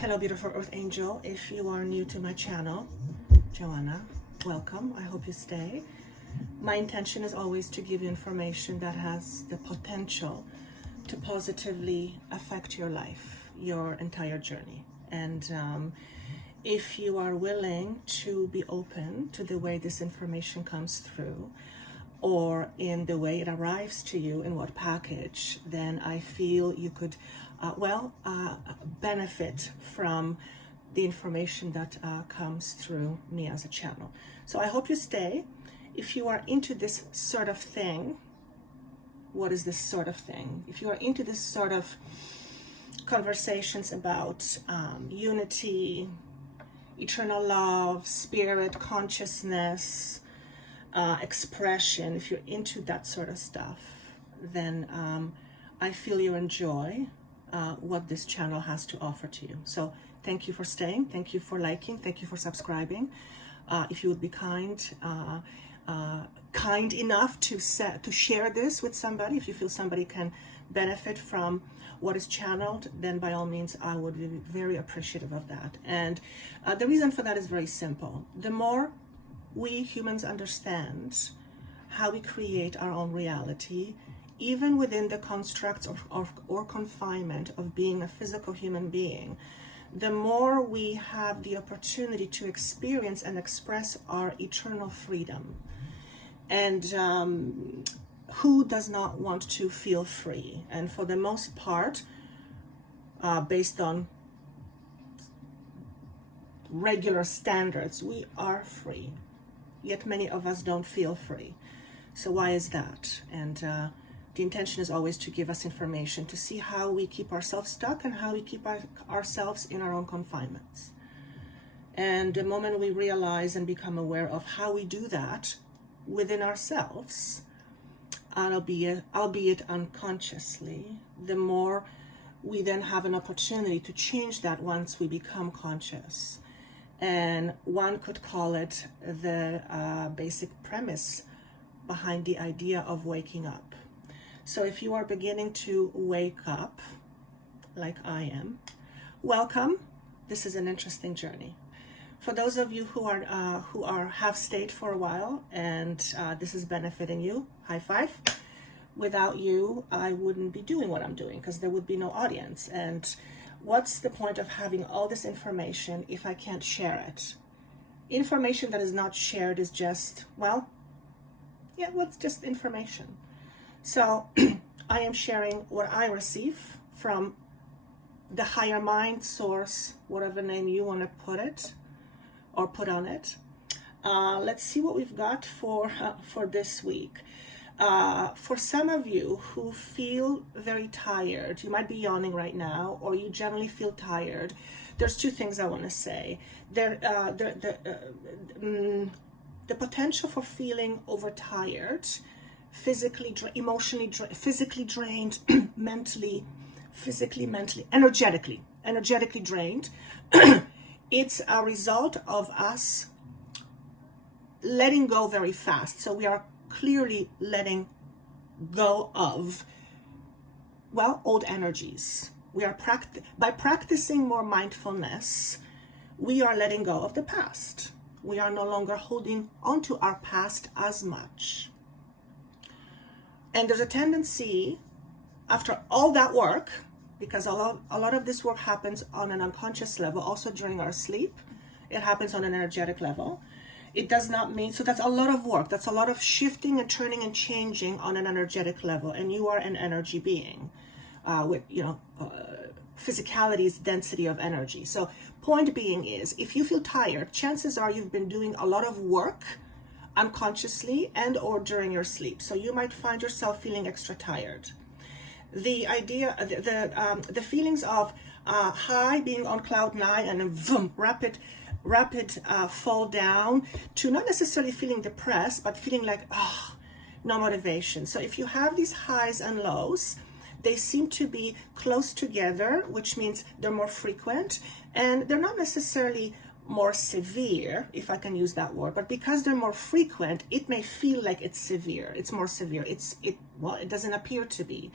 Hello, beautiful Earth Angel. If you are new to my channel, Joanna, welcome. I hope you stay. My intention is always to give you information that has the potential to positively affect your life, your entire journey. And if you are willing to be open to the way this information comes through, or in the way it arrives to you in what package, then I feel you could benefit from the information that comes through me as a channel. So I hope you stay. If you are into this sort of thing, what is this sort of thing? If you are into this sort of conversations about unity, eternal love, spirit, consciousness, expression, if you're into that sort of stuff, then I feel you enjoy what this channel has to offer to you. So thank you for staying, thank you for liking, thank you for subscribing. If you would be kind enough to share this with somebody, if you feel somebody can benefit from what is channeled, then by all means I would be very appreciative of that. And the reason for that is very simple. The more we humans understand how we create our own reality, even within the constructs or confinement of being a physical human being, the more we have the opportunity to experience and express our eternal freedom. And who does not want to feel free? And for the most part, based on regular standards, we are free. Yet many of us don't feel free. So why is that? And the intention is always to give us information to see how we keep ourselves stuck and how we keep ourselves in our own confinements. And the moment we realize and become aware of how we do that within ourselves, albeit unconsciously, the more we then have an opportunity to change that once we become conscious. And one could call it the basic premise behind the idea of waking up. So if you are beginning to wake up, like I am, welcome. This is an interesting journey. For those of you who have stayed for a while and this is benefiting you, high five. Without you, I wouldn't be doing what I'm doing because there would be no audience. And what's the point of having all this information if I can't share it? Information that is not shared is just, it's just information. So I am sharing what I receive from the higher mind, source, whatever name you want to put it or put on it. Let's see what we've got for this week. For some of you who feel very tired, you might be yawning right now, or you generally feel tired. There's two things I want to say. The potential for feeling overtired, physically, emotionally, physically drained, mentally, energetically drained. It's a result of us letting go very fast. So we are clearly letting go of, old energies. We are by practicing more mindfulness, we are letting go of the past. We are no longer holding onto our past as much. And there's a tendency, after all that work, because a lot of this work happens on an unconscious level, also during our sleep, it happens on an energetic level. It does not mean, so that's a lot of work. That's a lot of shifting and turning and changing on an energetic level. And you are an energy being with, physicality's density of energy. So point being is, if you feel tired, chances are you've been doing a lot of work unconsciously and or during your sleep. So you might find yourself feeling extra tired. The idea, the feelings of high, being on cloud nine, and then rapid fall down to not necessarily feeling depressed, but feeling like, no motivation. So if you have these highs and lows, they seem to be close together, which means they're more frequent, and they're not necessarily more severe, if I can use that word, but because they're more frequent, it may feel like it's severe. It's more severe. It doesn't appear to be.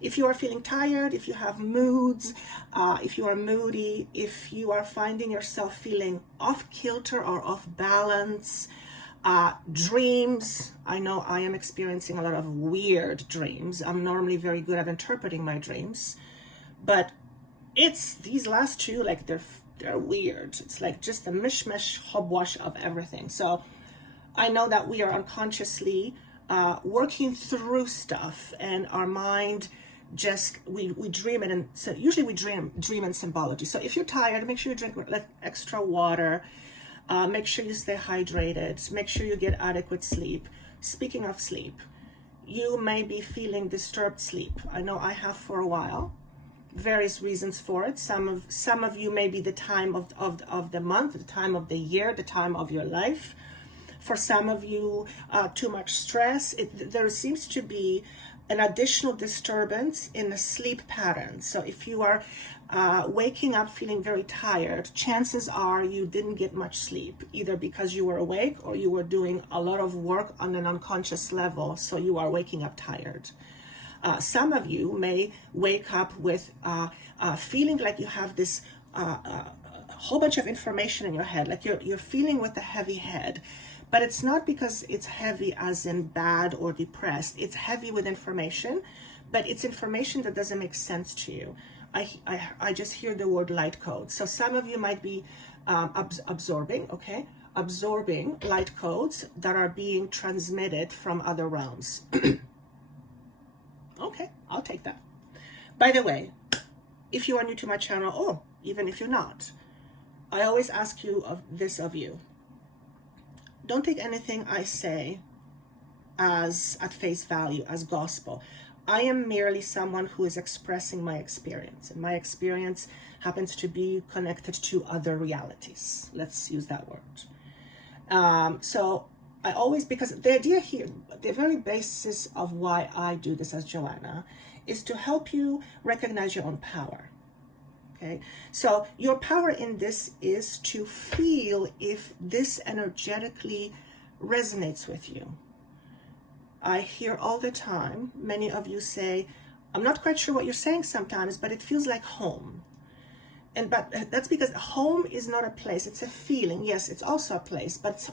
If you are feeling tired, if you have moods, if you are moody, if you are finding yourself feeling off kilter or off balance, dreams. I know I am experiencing a lot of weird dreams. I'm normally very good at interpreting my dreams, but it's these last two, like they're weird. It's like just a mishmash hogwash of everything. So I know that we are unconsciously working through stuff, and our mind just we dream it, and so usually we dream in symbology. So if you're tired, make sure you drink extra water. Make sure you stay hydrated. Make sure you get adequate sleep. Speaking of sleep, you may be feeling disturbed sleep. I know I have for a while. Various reasons for it. Some of you may be the time of the month, the time of the year, the time of your life. For some of you, too much stress. There seems to be an additional disturbance in the sleep pattern. So if you are waking up feeling very tired, chances are you didn't get much sleep, either because you were awake or you were doing a lot of work on an unconscious level, so you are waking up tired. Some of you may wake up with feeling like you have this whole bunch of information in your head, like you're feeling with a heavy head. But it's not because it's heavy as in bad or depressed. It's heavy with information, but it's information that doesn't make sense to you. I just hear the word light code. So some of you might be absorbing light codes that are being transmitted from other realms. Okay, I'll take that. By the way, if you are new to my channel, or even if you're not, I always ask you of you. Don't take anything I say as at face value, as gospel. I am merely someone who is expressing my experience, and my experience happens to be connected to other realities. Let's use that word. So I always, because the idea here, the very basis of why I do this as Joanna, is to help you recognize your own power. Okay, so your power in this is to feel if this energetically resonates with you. I hear all the time, many of you say, I'm not quite sure what you're saying sometimes, but it feels like home. But that's because home is not a place, it's a feeling. Yes, it's also a place, but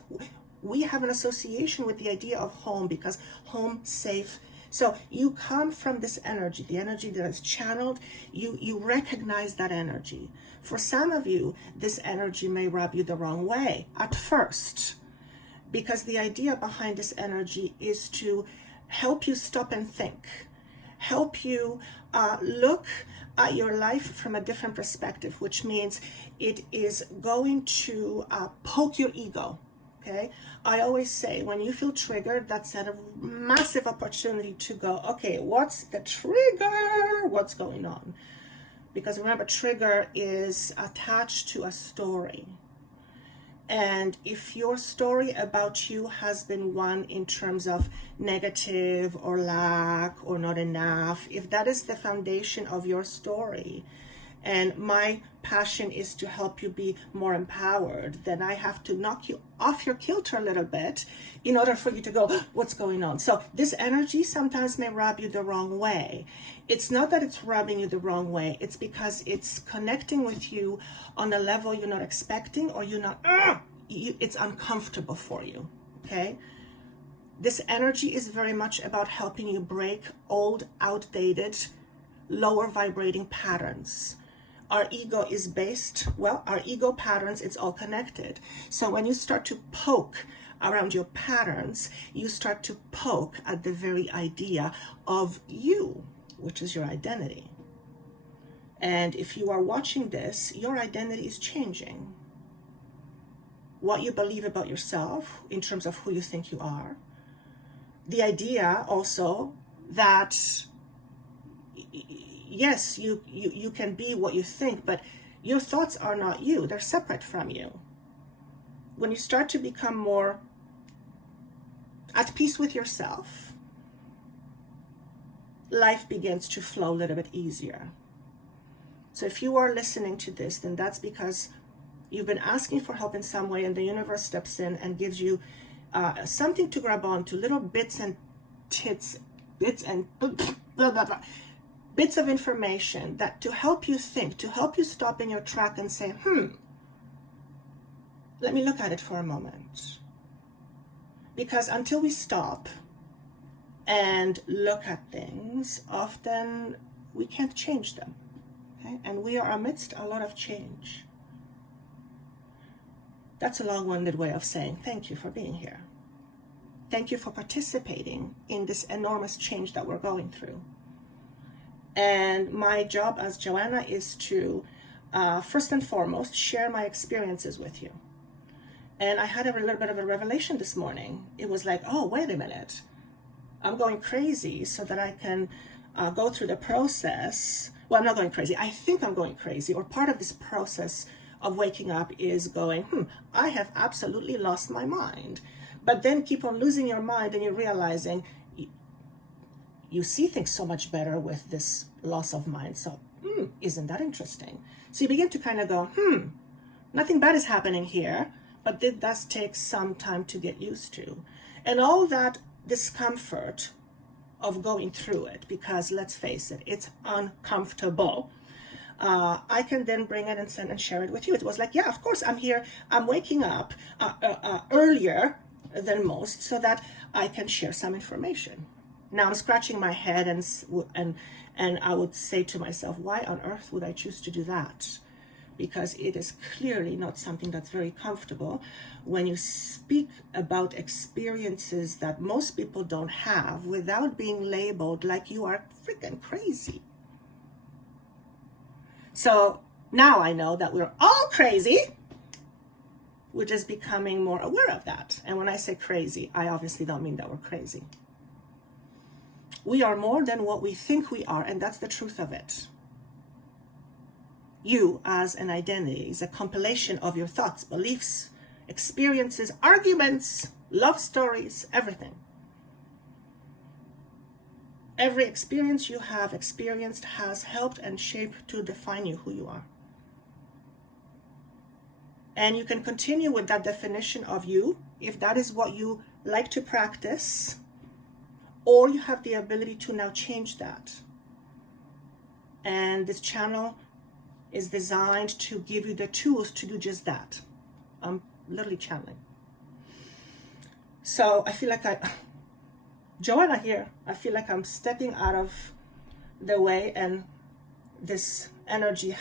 we have an association with the idea of home because home, safe. So you come from this energy, the energy that is channeled, you recognize that energy. For some of you, this energy may rub you the wrong way at first, because the idea behind this energy is to help you stop and think, help you look at your life from a different perspective, which means it is going to poke your ego. Okay, I always say when you feel triggered, that's a massive opportunity to go, okay, what's the trigger? What's going on? Because remember, trigger is attached to a story. And if your story about you has been one in terms of negative or lack or not enough, if that is the foundation of your story, and my passion is to help you be more empowered, then I have to knock you off your kilter a little bit in order for you to go, what's going on? So this energy sometimes may rub you the wrong way. It's not that it's rubbing you the wrong way. It's because it's connecting with you on a level you're not expecting, or you're not, it's uncomfortable for you, okay? This energy is very much about helping you break old, outdated, lower vibrating patterns. Our ego is based, our ego patterns, it's all connected. So when you start to poke around your patterns, you start to poke at the very idea of you, which is your identity. And if you are watching this, your identity is changing. What you believe about yourself in terms of who you think you are. The idea also that yes, you can be what you think, but your thoughts are not you. They're separate from you. When you start to become more at peace with yourself, life begins to flow a little bit easier. So if you are listening to this, then that's because you've been asking for help in some way, and the universe steps in and gives you something to grab on to, little bits and blah, blah, blah. bits of information that to help you think, to help you stop in your track and say, let me look at it for a moment. Because until we stop and look at things, often we can't change them. Okay? And we are amidst a lot of change. That's a long-winded way of saying thank you for being here. Thank you for participating in this enormous change that we're going through. And my job as Joanna is to, first and foremost, share my experiences with you. And I had a little bit of a revelation this morning. It was like, oh, wait a minute. I'm going crazy so that I can go through the process. Well, I'm not going crazy. I think I'm going crazy. Or part of this process of waking up is going, I have absolutely lost my mind. But then keep on losing your mind and you're realizing you see things so much better with this loss of mind. So, isn't that interesting? So you begin to kind of go, nothing bad is happening here, but it does take some time to get used to. And all that discomfort of going through it, because let's face it, it's uncomfortable. I can then bring it and send and share it with you. It was like, yeah, of course, I'm here. I'm waking up earlier than most so that I can share some information. Now I'm scratching my head and I would say to myself, why on earth would I choose to do that? Because it is clearly not something that's very comfortable when you speak about experiences that most people don't have without being labeled like you are freaking crazy. So now I know that we're all crazy. We're just becoming more aware of that. And when I say crazy, I obviously don't mean that we're crazy. We are more than what we think we are, and that's the truth of it. You as an identity is a compilation of your thoughts, beliefs, experiences, arguments, love stories, everything. Every experience you have experienced has helped and shaped to define you, who you are. And you can continue with that definition of you if that is what you like to practice, or you have the ability to now change that. And this channel is designed to give you the tools to do just that. I'm literally channeling. So I feel like Joanna here, I feel like I'm stepping out of the way and this energy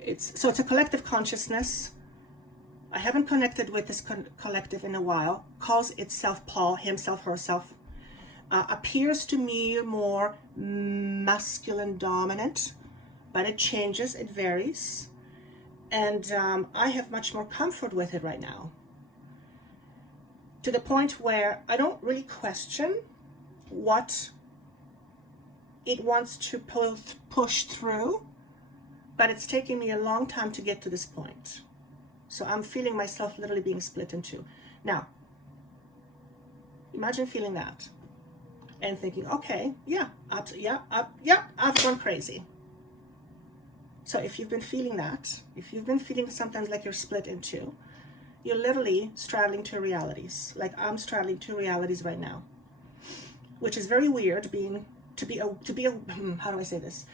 it's a collective consciousness. I haven't connected with this collective in a while. Calls itself Paul, himself, herself. Appears to me more masculine dominant, but it changes, it varies. And I have much more comfort with it right now. To the point where I don't really question what it wants to push through, but it's taking me a long time to get to this point. So I'm feeling myself literally being split in two. Now, imagine feeling that and thinking, okay, I've gone crazy. So if you've been feeling that, if you've been feeling sometimes like you're split in two, you're literally straddling two realities. Like I'm straddling two realities right now, which is very weird. How do I say this?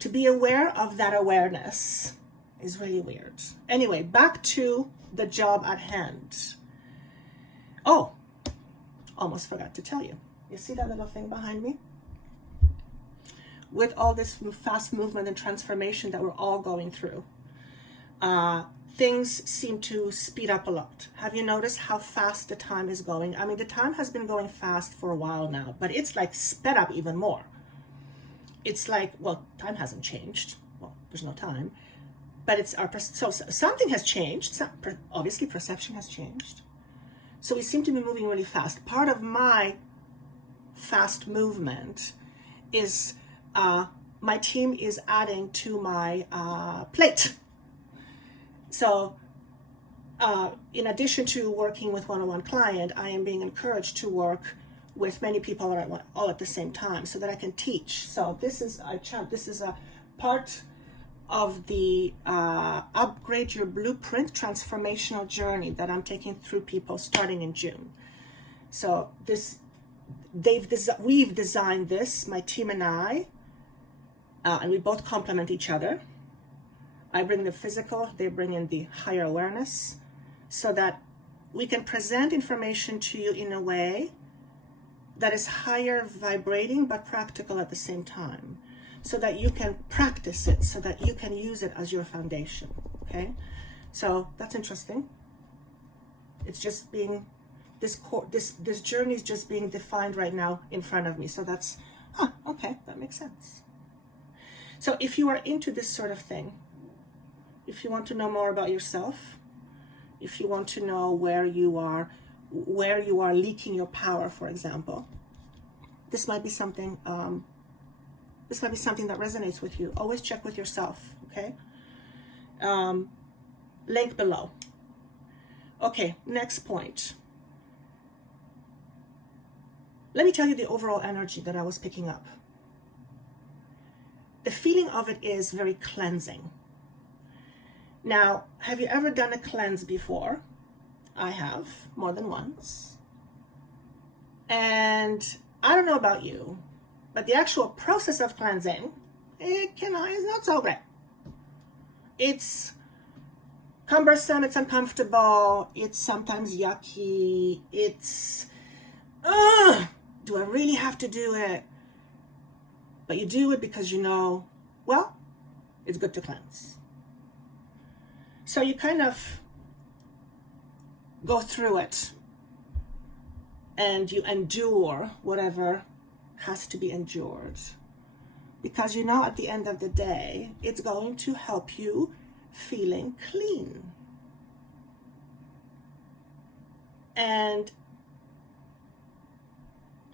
To be aware of that awareness is really weird. Anyway, back to the job at hand. Oh, almost forgot to tell you. You see that little thing behind me? With all this fast movement and transformation that we're all going through, things seem to speed up a lot. Have you noticed how fast the time is going? I mean, the time has been going fast for a while now, but it's like sped up even more. It's like, well, time hasn't changed. Well, there's no time, but so something has changed. Obviously, perception has changed. So we seem to be moving really fast. Part of my fast movement is my team is adding to my plate. So in addition to working with one-on-one client, I am being encouraged to work with many people all at the same time so that I can teach. So this is a part of the Upgrade Your Blueprint transformational journey that I'm taking through people starting in June. So we've designed this, my team and I, and we both complement each other. I bring the physical, they bring in the higher awareness, so that we can present information to you in a way that is higher vibrating but practical at the same time, so that you can practice it, so that you can use it as your foundation. Okay, so that's interesting. It's just being this journey is just being defined right now in front of me. So that's okay, that makes sense. So if you are into this sort of thing, if you want to know more about yourself, if you want to know where you are leaking your power, for example, this might be something that resonates with you. Always check with yourself, okay? Link below. Okay, next point. Let me tell you the overall energy that I was picking up. The feeling of it is very cleansing. Now, have you ever done a cleanse before? I have, more than once. And I don't know about you, but the actual process of cleansing, is not so great. It's cumbersome, it's uncomfortable, it's sometimes yucky, it's, do I really have to do it? But you do it because you know, well, it's good to cleanse. So you kind of go through it and you endure whatever has to be endured, because you know at the end of the day, it's going to help you feeling clean. And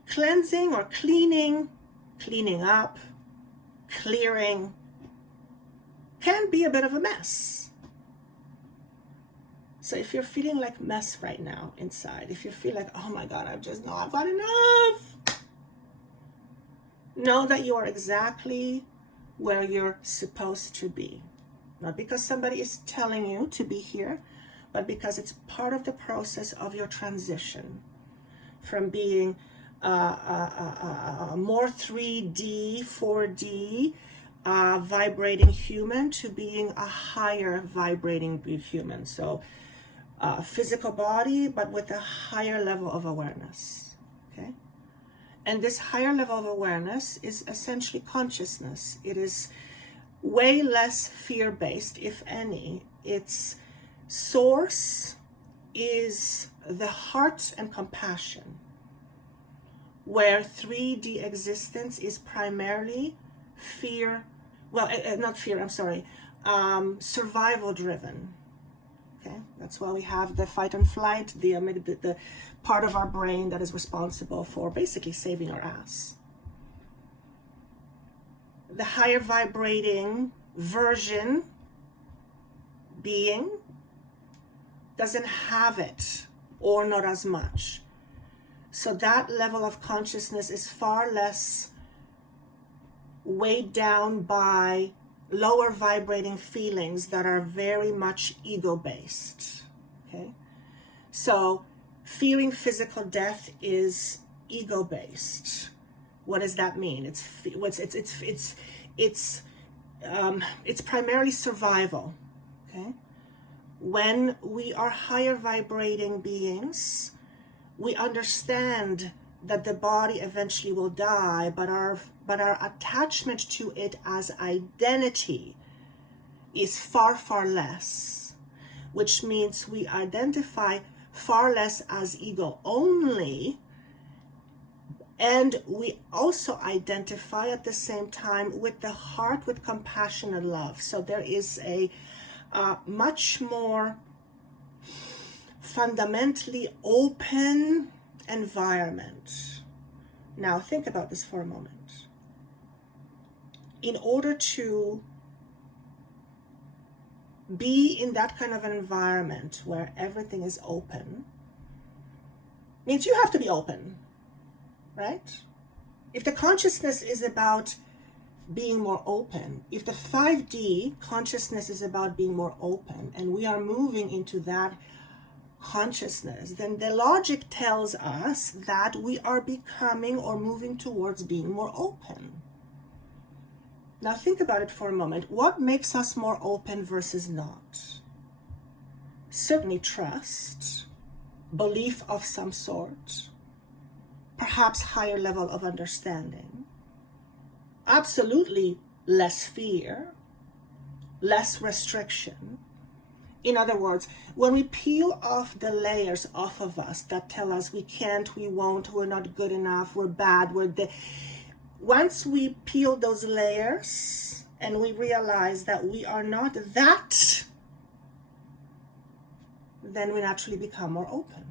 cleansing or cleaning up, clearing, can be a bit of a mess. So if you're feeling like mess right now inside, if you feel like, oh my God, I've had enough, know that you are exactly where you're supposed to be. Not because somebody is telling you to be here, but because it's part of the process of your transition from being a more 3D, 4D vibrating human to being a higher vibrating human. So physical body, but with a higher level of awareness. Okay? And this higher level of awareness is essentially consciousness. It is way less fear-based, if any. Its source is the heart and compassion, where 3D existence is primarily survival driven. Okay, that's why we have the fight and flight, the part of our brain that is responsible for basically saving our ass. The higher vibrating version being doesn't have it, or not as much. So that level of consciousness is far less weighed down by lower vibrating feelings that are very much ego-based. Okay, so fearing physical death is ego-based. What does that mean? It's primarily survival. Okay, when we are higher vibrating beings, we understand that the body eventually will die, but our attachment to it as identity is far, far less, which means we identify far less as ego only, and we also identify at the same time with the heart, with compassion and love. So there is a much more fundamentally open environment. Now think about this for a moment. In order to be in that kind of an environment where everything is open, means you have to be open, right? If the consciousness is about being more open, if the 5D consciousness is about being more open, and we are moving into that consciousness, then the logic tells us that we are becoming or moving towards being more open. Now think about it for a moment. What makes us more open versus not? Certainly trust, belief of some sort, perhaps higher level of understanding. Absolutely less fear, less restriction. In other words, when we peel off the layers off of us that tell us we can't, we won't, we're not good enough, we're bad, once we peel those layers and we realize that we are not that, then we naturally become more open.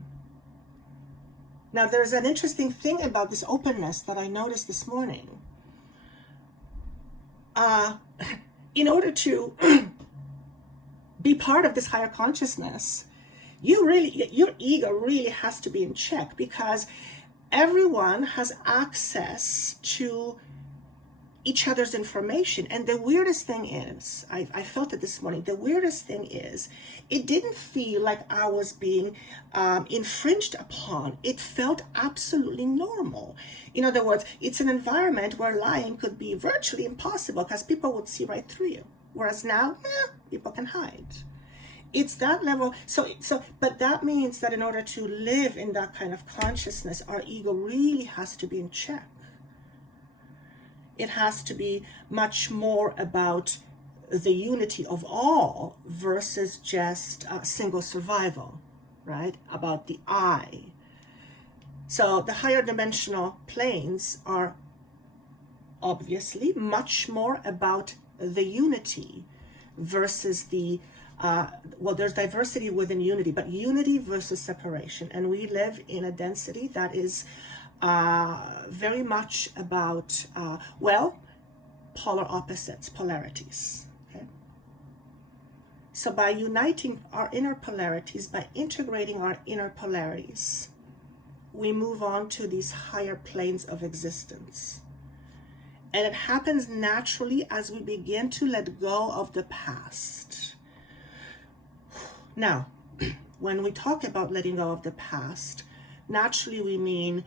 Now, there's an interesting thing about this openness that I noticed this morning. In order to be part of this higher consciousness, your ego really has to be in check, because everyone has access to each other's information. And the weirdest thing is, I felt it this morning, the weirdest thing is, it didn't feel like I was being infringed upon. It felt absolutely normal. In other words, it's an environment where lying could be virtually impossible because people would see right through you. Whereas now, people can hide. It's that level. But that means that in order to live in that kind of consciousness, our ego really has to be in check. It has to be much more about the unity of all versus just single survival, right? About the I. So the higher dimensional planes are obviously much more about the unity versus the there's diversity within unity, but unity versus separation. And we live in a density that is very much about, polar opposites, polarities. Okay? So by uniting our inner polarities, by integrating our inner polarities, we move on to these higher planes of existence. And it happens naturally as we begin to let go of the past. Now, when we talk about letting go of the past, naturally we mean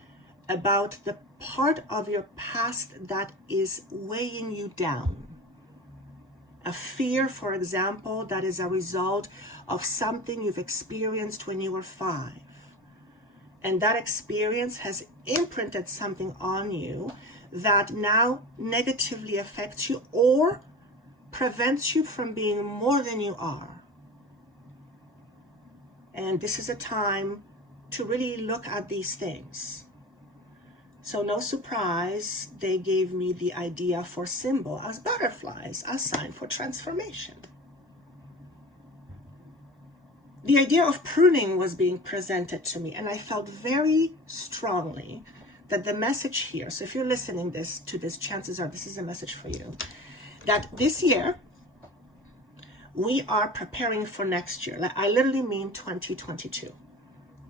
about the part of your past that is weighing you down. A fear, for example, that is a result of something you've experienced when you were 5. And that experience has imprinted something on you that now negatively affects you or prevents you from being more than you are. And this is a time to really look at these things. So no surprise, they gave me the idea for symbol as butterflies, a sign for transformation. The idea of pruning was being presented to me, and I felt very strongly that the message here, so if you're listening to this, chances are this is a message for you, that this year, we are preparing for next year. Like, I literally mean 2022.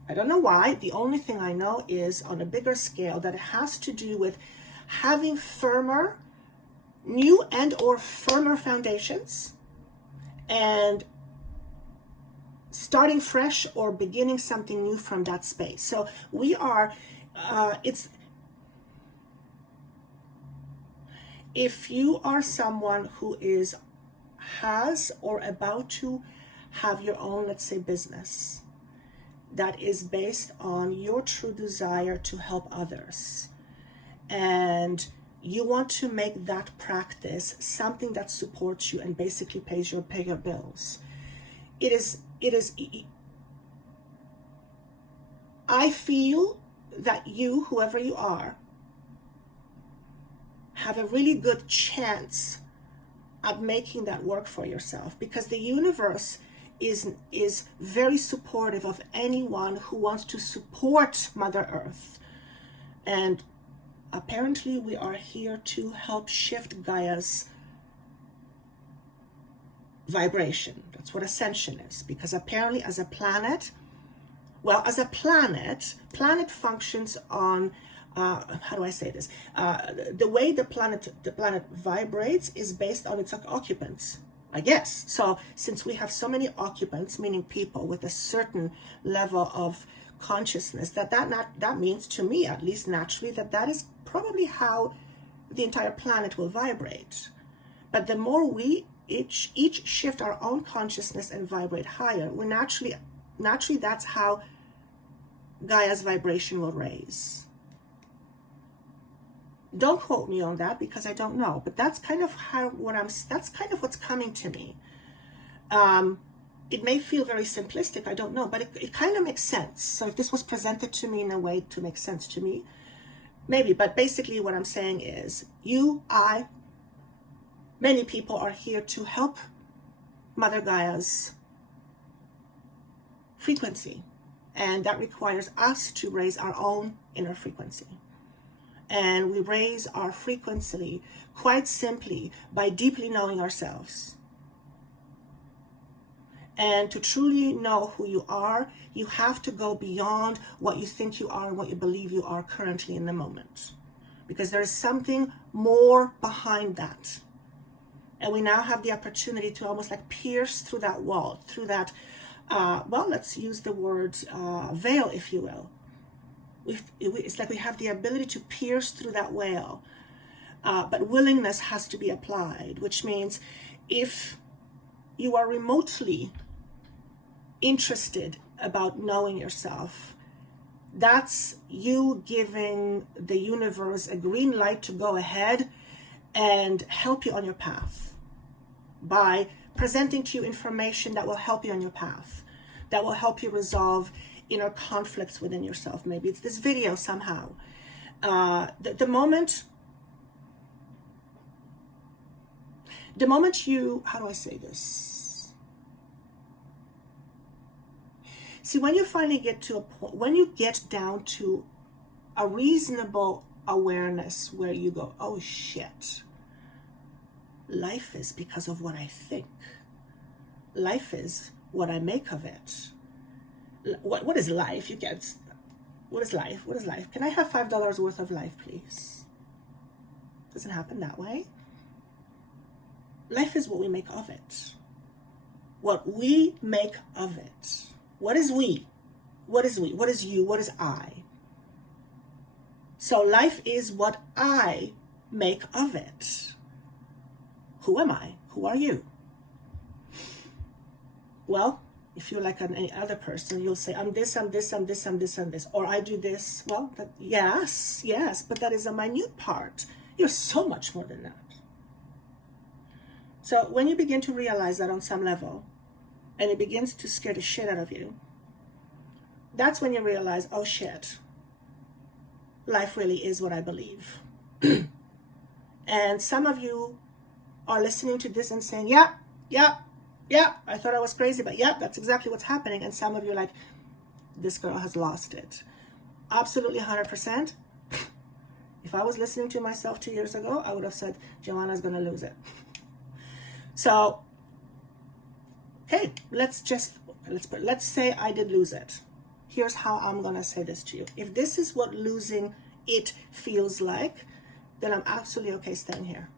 I don't know why. The only thing I know is on a bigger scale that it has to do with having firmer, new and or firmer foundations and starting fresh or beginning something new from that space. So we are, if you are someone who has or about to have your own, let's say, business that is based on your true desire to help others, and you want to make that practice something that supports you and basically pay your bills, I feel that you, whoever you are, have a really good chance at making that work for yourself, because the universe is very supportive of anyone who wants to support Mother Earth. And apparently we are here to help shift Gaia's vibration. That's what ascension is, because apparently as a planet functions on how do I say this? The way the planet vibrates is based on its occupants. I guess. So since we have so many occupants, meaning people with a certain level of consciousness, that means, to me at least naturally, that is probably how the entire planet will vibrate. But the more we each shift our own consciousness and vibrate higher, we naturally that's how Gaia's vibration will raise. Don't quote me on that because I don't know, but that's kind of that's kind of what's coming to me. It may feel very simplistic, I don't know, but it kind of makes sense. So if this was presented to me in a way to make sense to me, maybe, but basically what I'm saying is many people are here to help Mother Gaia's frequency. And that requires us to raise our own inner frequency. And we raise our frequency quite simply by deeply knowing ourselves. And to truly know who you are, you have to go beyond what you think you are and what you believe you are currently in the moment. Because there is something more behind that. And we now have the opportunity to almost like pierce through that wall, through that, let's use the word veil, if you will. It's like we have the ability to pierce through that veil. But willingness has to be applied, which means if you are remotely interested about knowing yourself, that's you giving the universe a green light to go ahead and help you on your path by presenting to you information that will help you on your path, that will help you resolve inner conflicts within yourself. Maybe it's this video somehow. The moment you, how do I say this? See, when you finally get to a point, when you get down to a reasonable awareness where you go, oh shit, life is because of what I think. Life is what I make of it. What is life? You get, what is life? What is life? Can I have $5 worth of life, please? Doesn't happen that way. Life is what we make of it. What we make of it. What is we? What is we? What is you? What is I? So life is what I make of it. Who am I? Who are you? Well, if you're like any other person, you'll say, I'm this, I'm this, I'm this, I'm this, I'm this. Or I do this. Well, yes, but that is a minute part. You're so much more than that. So when you begin to realize that on some level, and it begins to scare the shit out of you, that's when you realize, oh shit, life really is what I believe. And some of you are listening to this and saying, yeah, I thought I was crazy, but yeah, that's exactly what's happening. And some of you are like, this girl has lost it. Absolutely 100%. If I was listening to myself 2 years ago, I would have said, Joanna's going to lose it. So, hey, let's say I did lose it. Here's how I'm going to say this to you. If this is what losing it feels like, then I'm absolutely okay staying here.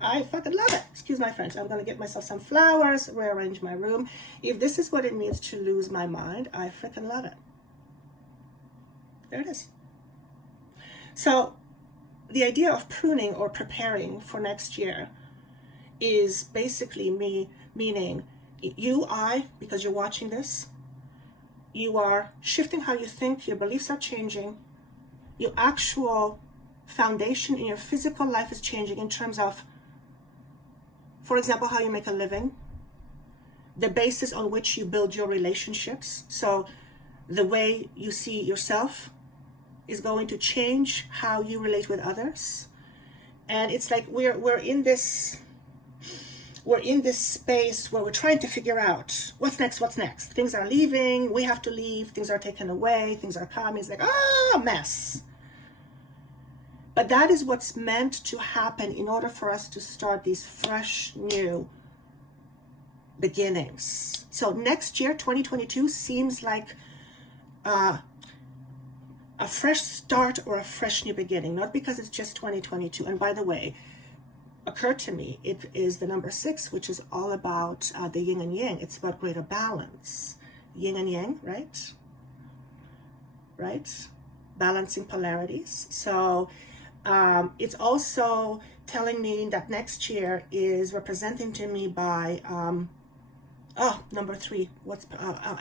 I fucking love it. Excuse my French. I'm going to get myself some flowers, rearrange my room. If this is what it means to lose my mind, I freaking love it. There it is. So the idea of pruning or preparing for next year is basically me, meaning you, because you're watching this, you are shifting how you think, your beliefs are changing, your actual foundation in your physical life is changing in terms of, for example, how you make a living, the basis on which you build your relationships. So the way you see yourself is going to change how you relate with others. And it's like we're in this space where we're trying to figure out what's next. Things are leaving, we have to leave, things are taken away, things are coming. It's like, mess. But that is what's meant to happen in order for us to start these fresh, new beginnings. So next year, 2022, seems like a fresh start or a fresh new beginning, not because it's just 2022. And by the way, occurred to me. It is the number 6, which is all about the yin and yang. It's about greater balance. Yin and yang, right? Right? Balancing polarities. So it's also telling me that next year is representing to me by number 3, what's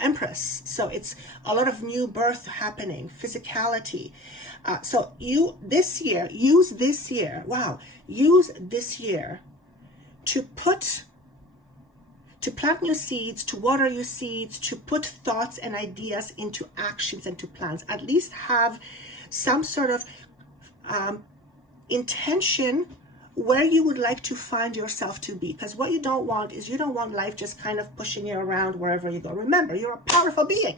Empress. So it's a lot of new birth happening, physicality. So use this year to plant new seeds, to water your seeds, to put thoughts and ideas into actions and to plans. At least have some sort of intention where you would like to find yourself to be. Because what you don't want is, you don't want life just kind of pushing you around wherever you go. Remember, you're a powerful being.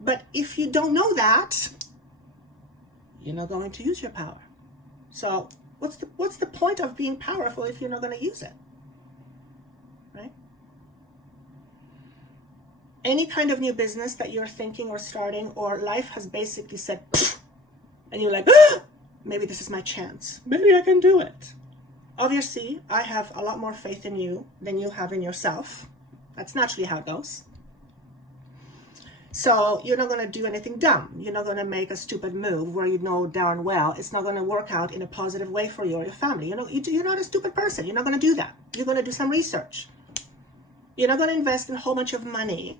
But if you don't know that, you're not going to use your power. So what's the point of being powerful if you're not going to use it? Right? Any kind of new business that you're thinking or starting, or life has basically said, and you're like, maybe this is my chance. Maybe I can do it. Obviously, I have a lot more faith in you than you have in yourself. That's naturally how it goes. So you're not going to do anything dumb. You're not going to make a stupid move where you know darn well it's not going to work out in a positive way for you or your family. You're not a stupid person. You're not going to do that. You're going to do some research. You're not going to invest in a whole bunch of money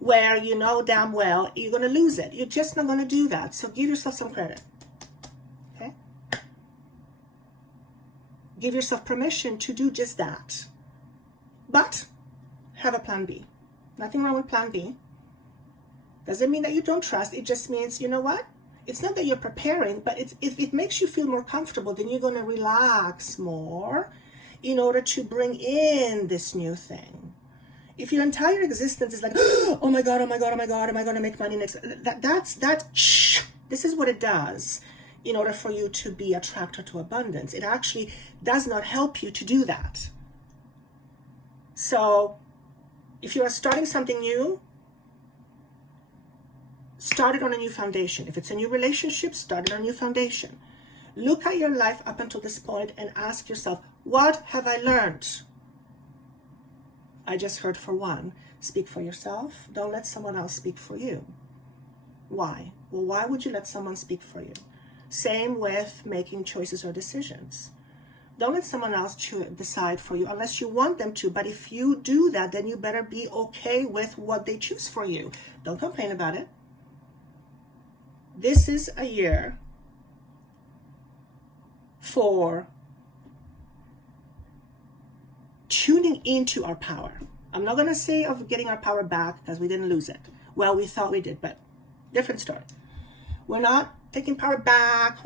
where you know damn well you're going to lose it. You're just not going to do that. So give yourself some credit. Okay? Give yourself permission to do just that. But have a plan B. Nothing wrong with plan B. Doesn't mean that you don't trust. It just means, you know what? It's not that you're preparing, but if it makes you feel more comfortable, then you're going to relax more in order to bring in this new thing. If your entire existence is like, oh my God, am I going to make money next? This is what it does in order for you to be attracted to abundance. It actually does not help you to do that. So if you are starting something new, start it on a new foundation. If it's a new relationship, start it on a new foundation. Look at your life up until this point and ask yourself, what have I learned? I just heard, for one, speak for yourself. Don't let someone else speak for you. Why? Well, why would you let someone speak for you? Same with making choices or decisions. Don't let someone else decide for you unless you want them to. But if you do that, then you better be okay with what they choose for you. Don't complain about it. This is a year for tuning into our power. I'm not going to say of getting our power back, because we didn't lose it. Well, we thought we did, but different story. We're not taking power back.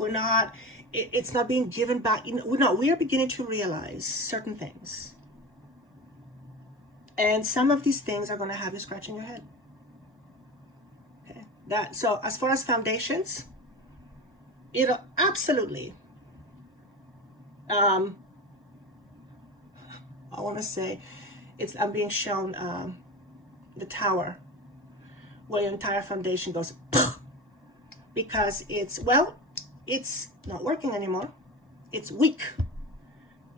It's not being given back. No, we are beginning to realize certain things. And some of these things are going to have you scratching your head. So as far as foundations, it'll absolutely, I want to say, I'm being shown the tower where your entire foundation goes, because it's not working anymore. It's weak.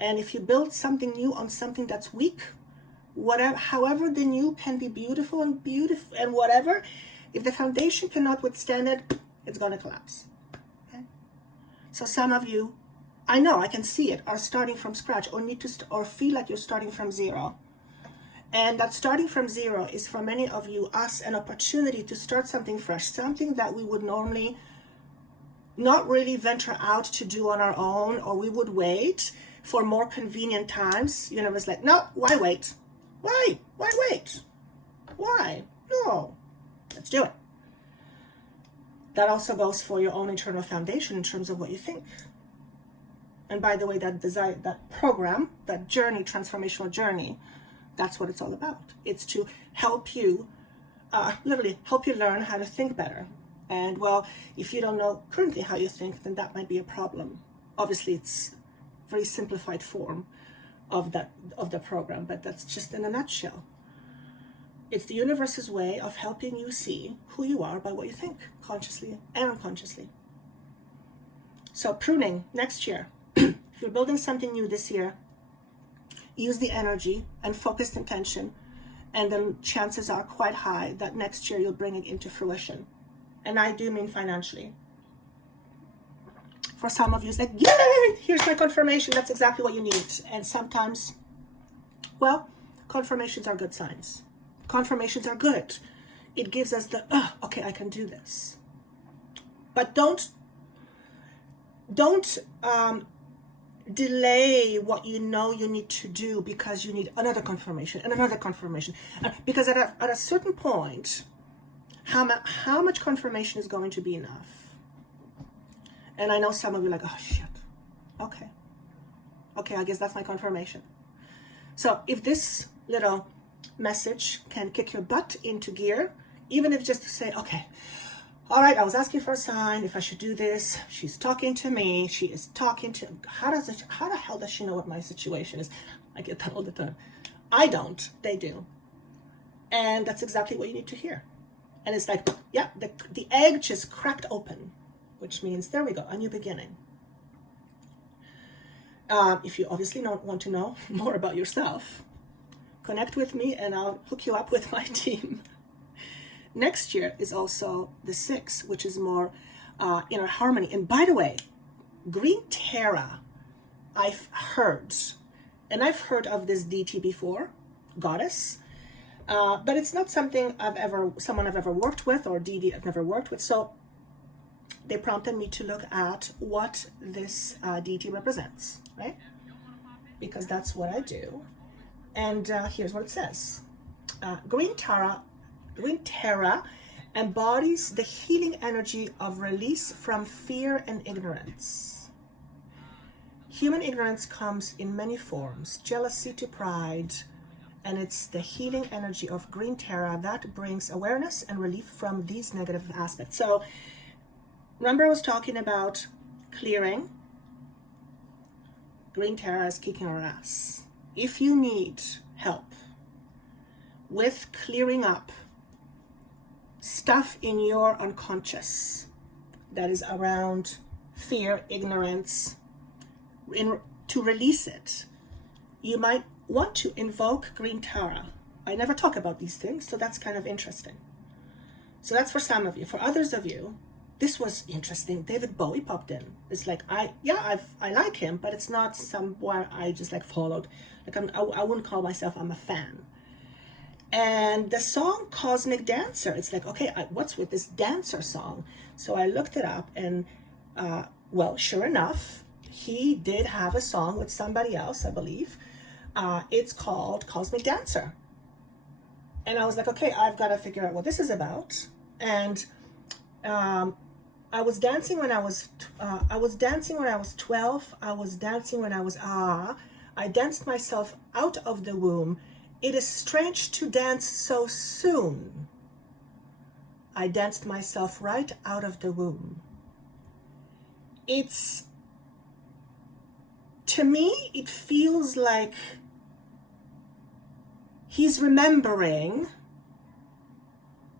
And if you build something new on something that's weak, however the new can be beautiful and whatever, if the foundation cannot withstand it, it's going to collapse. Okay? So some of you, I know, I can see it, are starting from scratch, or or feel like you're starting from zero. And that starting from zero is, for many of you, us, an opportunity to start something fresh, something that we would normally not really venture out to do on our own, or we would wait for more convenient times. It's like, no, why wait? Why wait? Why? No. Let's do it. That also goes for your own internal foundation in terms of what you think. And by the way, that program, that journey, transformational journey, that's what it's all about. It's to help you, literally help you learn how to think better. And well, if you don't know currently how you think, then that might be a problem. Obviously, it's a very simplified form of the program, but that's just in a nutshell. It's the universe's way of helping you see who you are by what you think, consciously and unconsciously. So pruning next year. If you're building something new this year, use the energy and focused intention, and then chances are quite high that next year you'll bring it into fruition. And I do mean financially. For some of you, it's like, yay, here's my confirmation. That's exactly what you need. And sometimes, well, confirmations are good signs. Confirmations are good. It gives us the, okay, I can do this. But don't delay what you know you need to do because you need another confirmation and another confirmation. Because at a certain point, how much confirmation is going to be enough? And I know some of you are like, oh shit, okay, I guess that's my confirmation. So if this little message can kick your butt into gear, even if just to say, okay, all right, I was asking for a sign if I should do this. She's talking to me. She is talking to, how the hell does she know what my situation is? I get that all the time. I don't, they do. And that's exactly what you need to hear. And it's like, yeah, the egg just cracked open, which means, there we go, a new beginning. If you obviously don't want to know more about yourself, connect with me and I'll hook you up with my team. Next year is also the 6, which is more inner harmony. And by the way, Green Terra, I've heard of this deity before, goddess, but it's not something someone I've ever worked with, or deity I've never worked with. So they prompted me to look at what this deity represents, right? Because that's what I do. And here's what it says. Green Terra embodies the healing energy of release from fear and ignorance. Human ignorance comes in many forms, jealousy to pride, and it's the healing energy of Green Terra that brings awareness and relief from these negative aspects. So remember I was talking about clearing. Green Terra is kicking our ass. If you need help with clearing up stuff in your unconscious that is around fear, ignorance, to release it, you might want to invoke Green Terra. I never talk about these things, so that's kind of interesting. So that's for some of you. For others of you, this was interesting. David Bowie popped in. It's like, I like him, but it's not someone I just like followed. Like I wouldn't call myself, I'm a fan. And the song Cosmic Dancer, it's like, okay, what's with this dancer song? So I looked it up and, well, sure enough, he did have a song with somebody else, I believe. It's called Cosmic Dancer. And I was like, okay, I've got to figure out what this is about. And I was dancing when I was 12. I was dancing when I was I danced myself out of the womb. It is strange to dance so soon. I danced myself right out of the womb. To me, it feels like he's remembering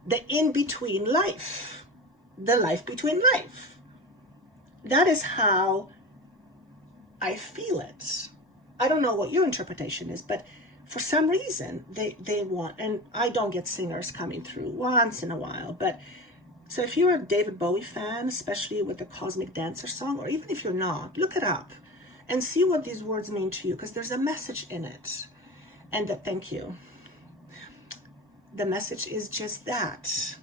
the in-between life, the life between life. That is how I feel it. I don't know what your interpretation is, but for some reason, they want, and I don't get singers coming through once in a while, but so if you're a David Bowie fan, especially with the Cosmic Dancer song, or even if you're not, look it up and see what these words mean to you, because there's a message in it. And thank you. The message is just that.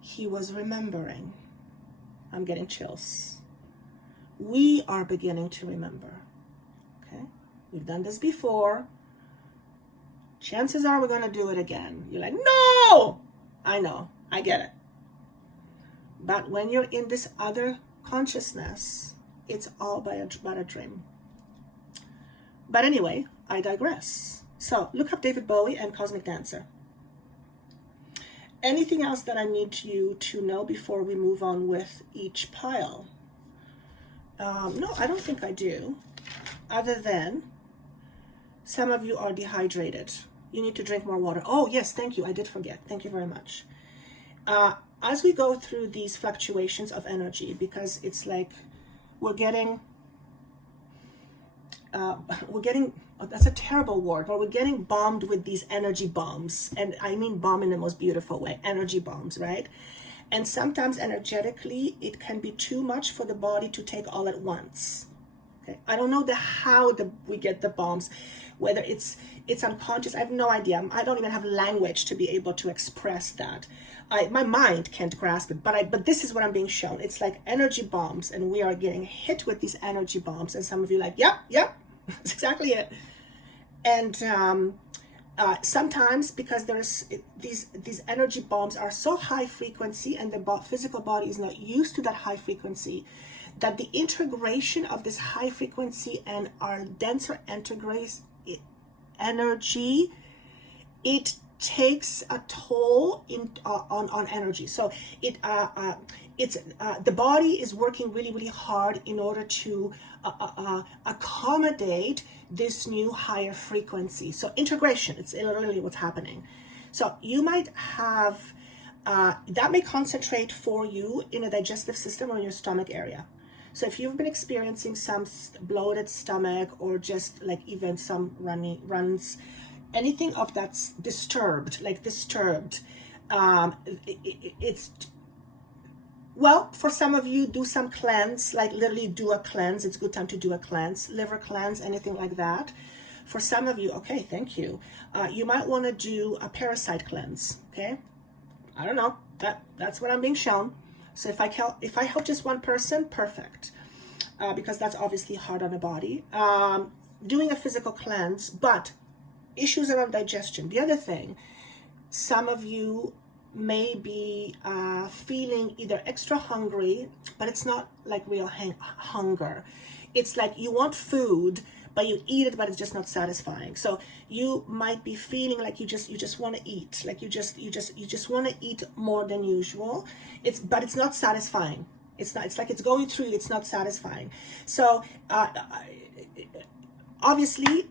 He was remembering. I'm getting chills. We are beginning to remember. Okay? We've done this before. Chances are we're going to do it again. You're like, no! I know. I get it. But when you're in this other consciousness, it's all about a dream. But anyway, I digress. So look up David Bowie and Cosmic Dancer. Anything else that I need you to know before we move on with each pile? No, I don't think I do. Other than some of you are dehydrated. You need to drink more water. Oh, yes, thank you. I did forget. Thank you very much. As we go through these fluctuations of energy, because it's like we're getting, that's a terrible word, but we're getting bombed with these energy bombs. And I mean bomb in the most beautiful way, energy bombs, right? And sometimes energetically, it can be too much for the body to take all at once. Okay. I don't know how we get the bombs, whether it's unconscious. I have no idea. I don't even have language to be able to express that. My mind can't grasp it, but this is what I'm being shown. It's like energy bombs, and we are getting hit with these energy bombs. And some of you are like, yep, that's exactly it. And sometimes because these energy bombs are so high frequency, and the physical body is not used to that high frequency, that the integration of this high frequency and our denser energy, it takes a toll on energy. So the body is working really, really hard in order to accommodate this new higher frequency. So integration, it's literally what's happening. So you might have that may concentrate for you in a digestive system or in your stomach area. So if you've been experiencing some bloated stomach, or just like even some runs, anything of that's disturbed, it's, well, for some of you, do some cleanse, like literally do a cleanse. It's a good time to do a cleanse, liver cleanse, anything like that. For some of you, okay, thank you. You might want to do a parasite cleanse, okay? I don't know, that's what I'm being shown. So if I help just one person, perfect, because that's obviously hard on the body. Doing a physical cleanse, but issues around digestion. The other thing, some of you may be feeling either extra hungry, but it's not like real hunger. It's like you want food, but you eat it, but it's just not satisfying. So you might be feeling like you just want to eat, like you just want to eat more than usual. But it's not satisfying. It's like it's going through, it's not satisfying. So obviously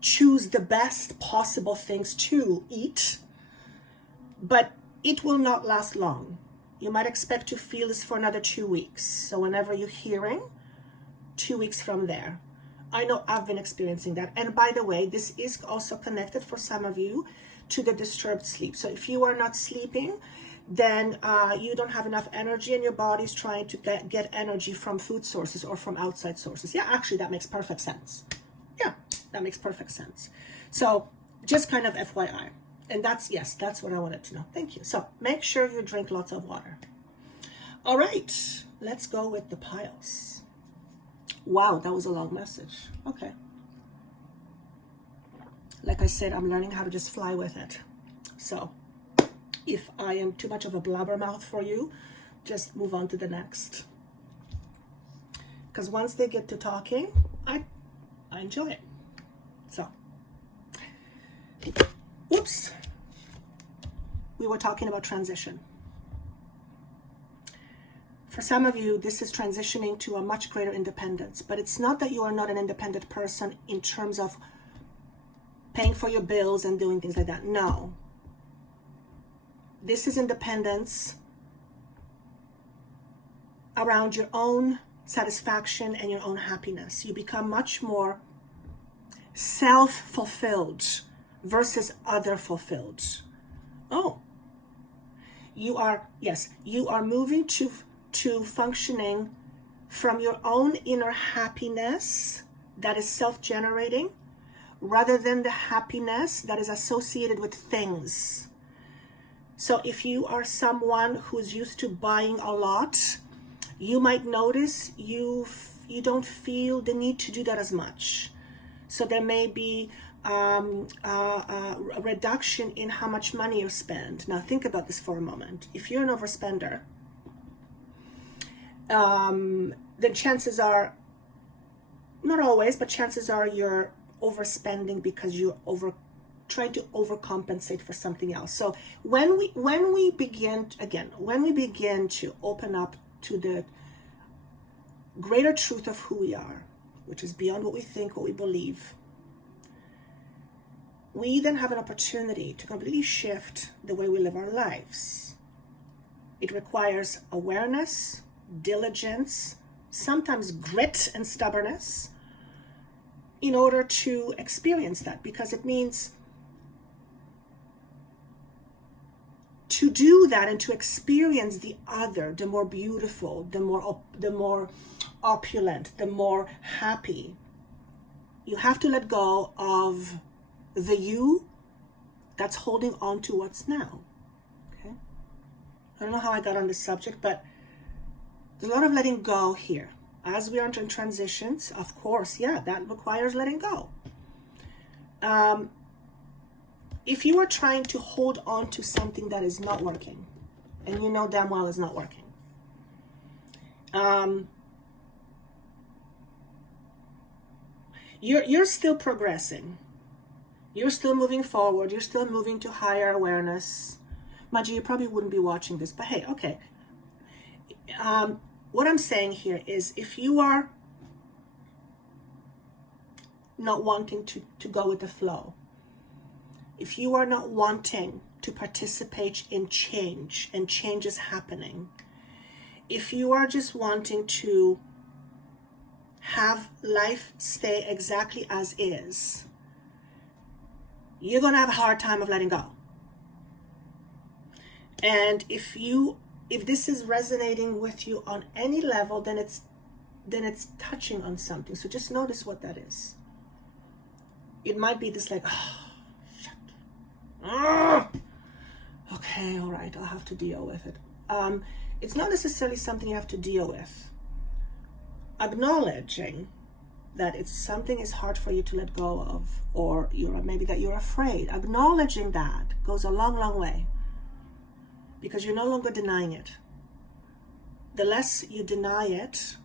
choose the best possible things to eat, but it will not last long. You might expect to feel this for another 2 weeks. So whenever you're hearing, 2 weeks from there. I know I've been experiencing that. And by the way, this is also connected for some of you to the disturbed sleep. So if you are not sleeping, then you don't have enough energy, and your body's trying to get energy from food sources or from outside sources. Yeah, actually, that makes perfect sense. Yeah, that makes perfect sense. So just kind of FYI. And that's what I wanted to know. Thank you. So make sure you drink lots of water. All right, let's go with the piles. Wow, that was a long message. Okay. Like I said, I'm learning how to just fly with it. So if I am too much of a blabbermouth for you, just move on to the next. Because once they get to talking, I enjoy it. So, whoops. We were talking about transition. For some of you, this is transitioning to a much greater independence, but it's not that you are not an independent person in terms of paying for your bills and doing things like that. No. This is independence around your own satisfaction and your own happiness. You become much more self-fulfilled versus other-fulfilled. Oh. You are moving to functioning from your own inner happiness that is self-generating, rather than the happiness that is associated with things. So if you are someone who's used to buying a lot, you might notice you don't feel the need to do that as much. So there may be a reduction in how much money you spend. Now think about this for a moment. If you're an overspender, then chances are, not always, but chances are you're overspending because you're trying to overcompensate for something else. So when we begin to open up to the greater truth of who we are, which is beyond what we think, what we believe, we then have an opportunity to completely shift the way we live our lives. It requires awareness, diligence, sometimes grit and stubbornness in order to experience that, because it means to do that and to experience the other, the more beautiful, the more opulent, the more happy. You have to let go of the you that's holding on to what's now. Okay? I don't know how I got on this subject, but there's a lot of letting go here. As we are in transitions, of course, yeah, that requires letting go. If you are trying to hold on to something that is not working, and you know damn well it's not working, you're still progressing. You're still moving forward. You're still moving to higher awareness. Mind you probably wouldn't be watching this, but hey, okay. What I'm saying here is, if you are not wanting to go with the flow, if you are not wanting to participate in change, and change is happening, if you are just wanting to have life stay exactly as is, you're going to have a hard time of letting go. And if this is resonating with you on any level, then it's touching on something. So just notice what that is. It might be this like, oh, shit. Oh, okay, all right, I'll have to deal with it. It's not necessarily something you have to deal with. Acknowledging that it's something is hard for you to let go of, or maybe that you're afraid. Acknowledging that goes a long, long way, because you're no longer denying it. The less you deny it,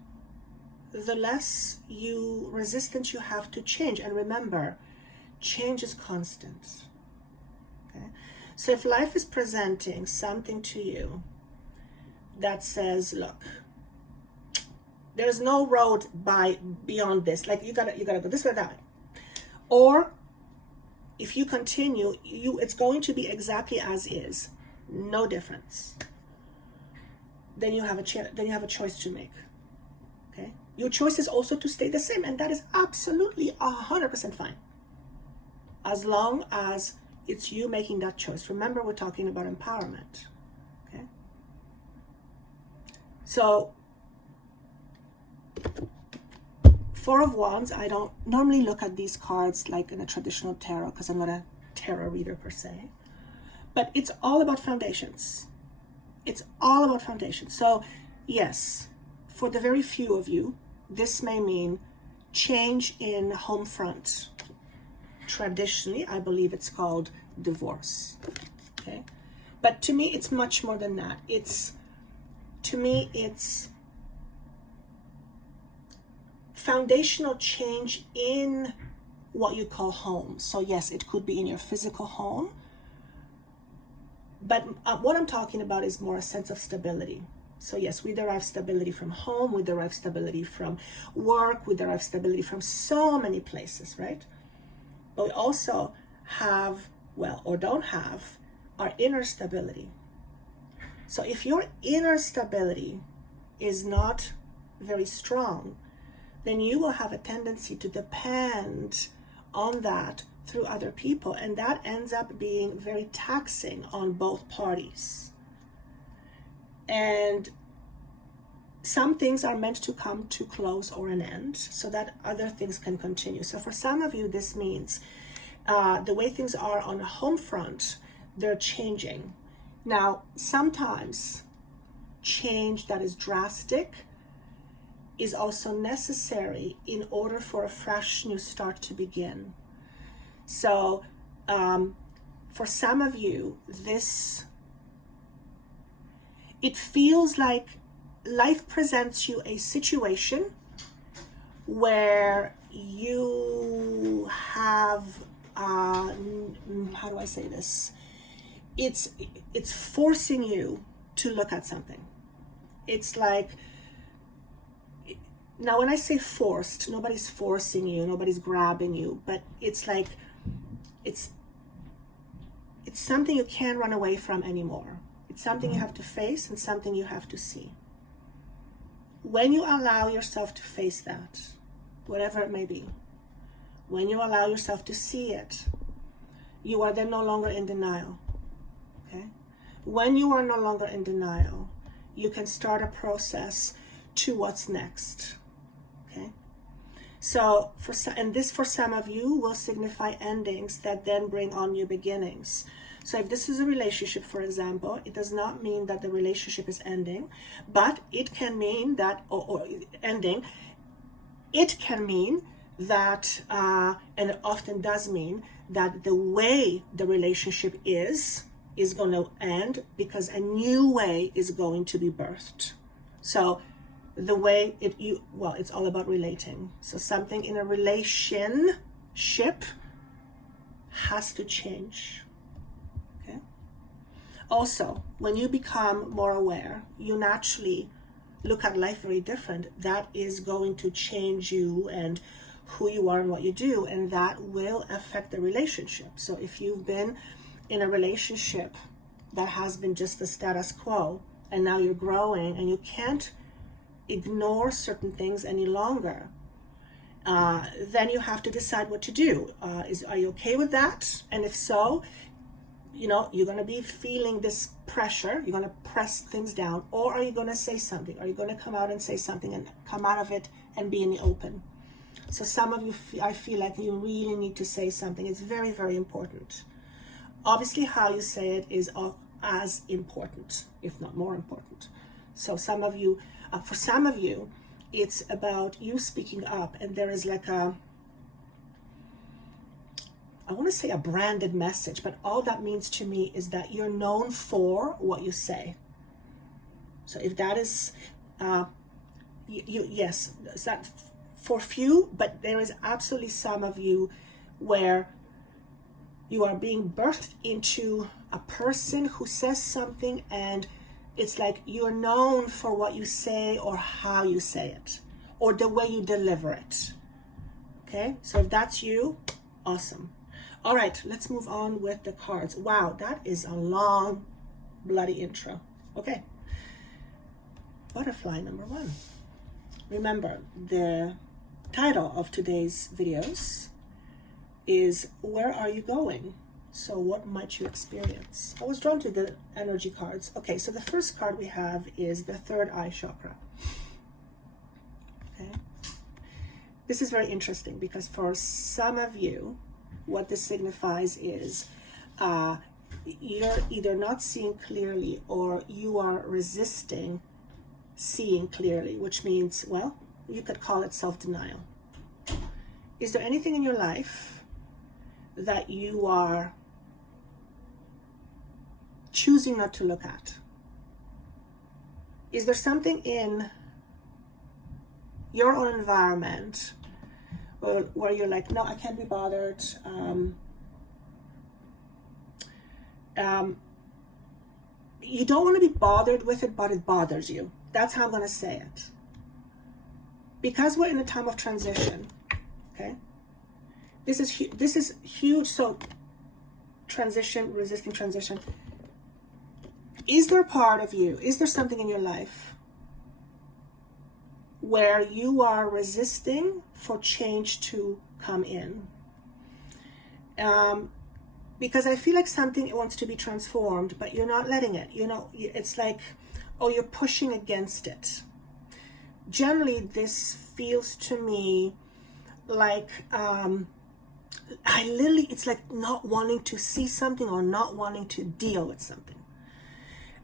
the less resistance you have to change. And remember, change is constant. Okay? So if life is presenting something to you that says, look, there's no road beyond this, like you gotta go this way or that way, or if you continue, it's going to be exactly as is, no difference, then you have a choice to make. Okay, your choice is also to stay the same, and that is absolutely 100% fine, as long as it's you making that choice. Remember, we're talking about empowerment. Okay, so Four of Wands, I don't normally look at these cards like in a traditional tarot, because I'm not a tarot reader per se, but it's all about foundations. It's all about foundations. So yes, for the very few of you, this may mean change in home front. Traditionally, I believe it's called divorce. Okay, but to me, it's much more than that. It's foundational change in what you call home. So yes, it could be in your physical home, but what I'm talking about is more a sense of stability. So yes, we derive stability from home, we derive stability from work, we derive stability from so many places, right? But we also have, well, or don't have, our inner stability. So if your inner stability is not very strong, then you will have a tendency to depend on that through other people, and that ends up being very taxing on both parties. And some things are meant to come to close or an end so that other things can continue. So for some of you, this means the way things are on a home front, they're changing. Now, sometimes change that is drastic is also necessary in order for a fresh new start to begin. So for some of you, it feels like life presents you a situation where you have, how do I say this? It's forcing you to look at something. It's like, now when I say forced, nobody's forcing you, nobody's grabbing you, but it's like, it's something you can't run away from anymore. It's something you have to face and something you have to see. when you allow yourself to face that, whatever it may be, when you allow yourself to see it, you are then no longer in denial. Okay? When you are no longer in denial, you can start a process to what's next. Okay? So, for some of you will signify endings that then bring on new beginnings. So if this is a relationship, for example, it does not mean that the relationship is ending, but it can mean that, or ending, it can mean that, and it often does mean that the way the relationship is going to end because a new way is going to be birthed. So the way it's all about relating. So something in a relationship has to change. Okay. Also, when you become more aware, you naturally look at life very different. That is going to change you and who you are and what you do, and that will affect the relationship. So if you've been in a relationship that has been just the status quo, and now you're growing and you can't ignore certain things any longer, then you have to decide what to do. Are you okay with that? And if so, you're going to be feeling this pressure. You're going to press things down, or are you going to say something? Are you going to come out and say something and come out of it and be in the open? So some of you, I feel like you really need to say something. It's very, very important. Obviously, how you say it is as important, if not more important. So for some of you, it's about you speaking up, and there is like I want to say a branded message, but all that means to me is that you're known for what you say. So if that is, yes, is that for few, but there is absolutely some of you where you are being birthed into a person who says something, and it's like you're known for what you say or how you say it or the way you deliver it. Okay, so if that's you, awesome. All right, let's move on with the cards. Wow, that is a long, bloody intro. Okay, butterfly number 1. Remember, the title of today's videos is Where Are You Going? So what might you experience? I was drawn to the energy cards. Okay, so the first card we have is the third eye chakra. Okay, this is very interesting because for some of you, what this signifies is you're either not seeing clearly or you are resisting seeing clearly, which means, well, you could call it self-denial. Is there anything in your life that you are choosing not to look at? Is there something in your own environment where you're like, no, I can't be bothered? You don't want to be bothered with it, but it bothers you. That's how I'm going to say it. Because we're in a time of transition, okay? This is huge. So transition, resisting transition. Is there a part of you, is there something in your life where you are resisting for change to come in? Because I feel like something wants to be transformed, but you're not letting it. It's like, oh, you're pushing against it. Generally, this feels to me like it's like not wanting to see something or not wanting to deal with something.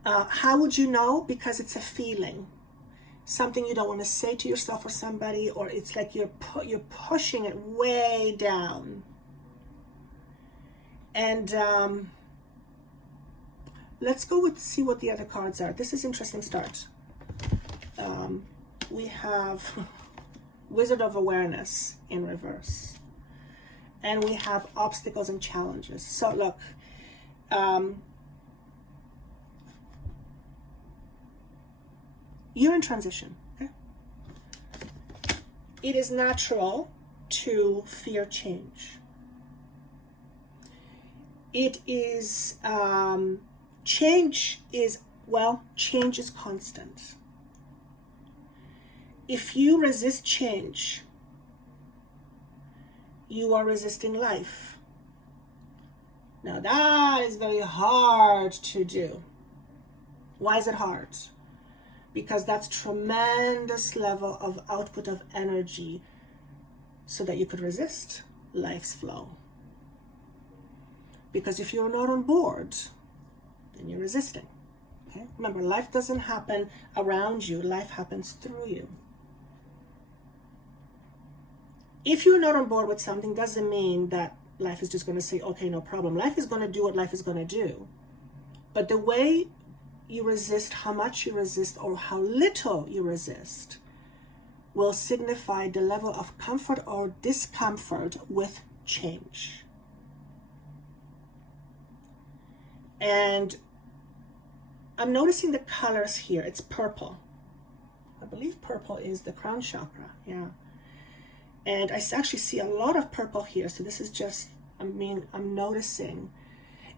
How would you know? Because it's a feeling, something you don't want to say to yourself or somebody, or it's like you're pushing it way down. And let's go see what the other cards are. This is interesting start. We have Wizard of Awareness in reverse. And we have obstacles and challenges. So look, you're in transition, okay? It is natural to fear change. It is, change is constant. If you resist change, you are resisting life. Now that is very hard to do. Why is it hard? Because that's tremendous level of output of energy so that you could resist life's flow. Because if you're not on board, then you're resisting. Okay? Remember, life doesn't happen around you, life happens through you. If you're not on board with something, doesn't mean that life is just going to say, okay, no problem. Life is going to do what life is going to do. But the way you resist, how much you resist, or how little you resist, will signify the level of comfort or discomfort with change. And I'm noticing the colors here. It's purple. I believe purple is the crown chakra. Yeah. And I actually see a lot of purple here. So this is just, I'm noticing.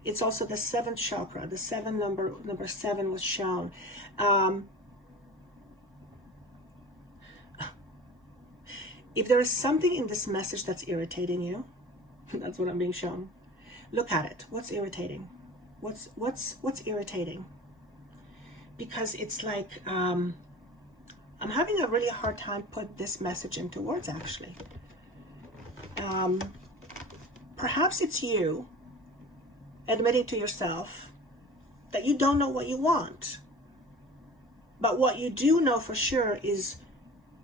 It's also the 7th chakra. The number 7 was shown. If there is something in this message that's irritating you, that's what I'm being shown. Look at it. What's irritating? What's irritating? Because it's like, I'm having a really hard time put this message into words, actually. Perhaps it's you admitting to yourself that you don't know what you want. But what you do know for sure is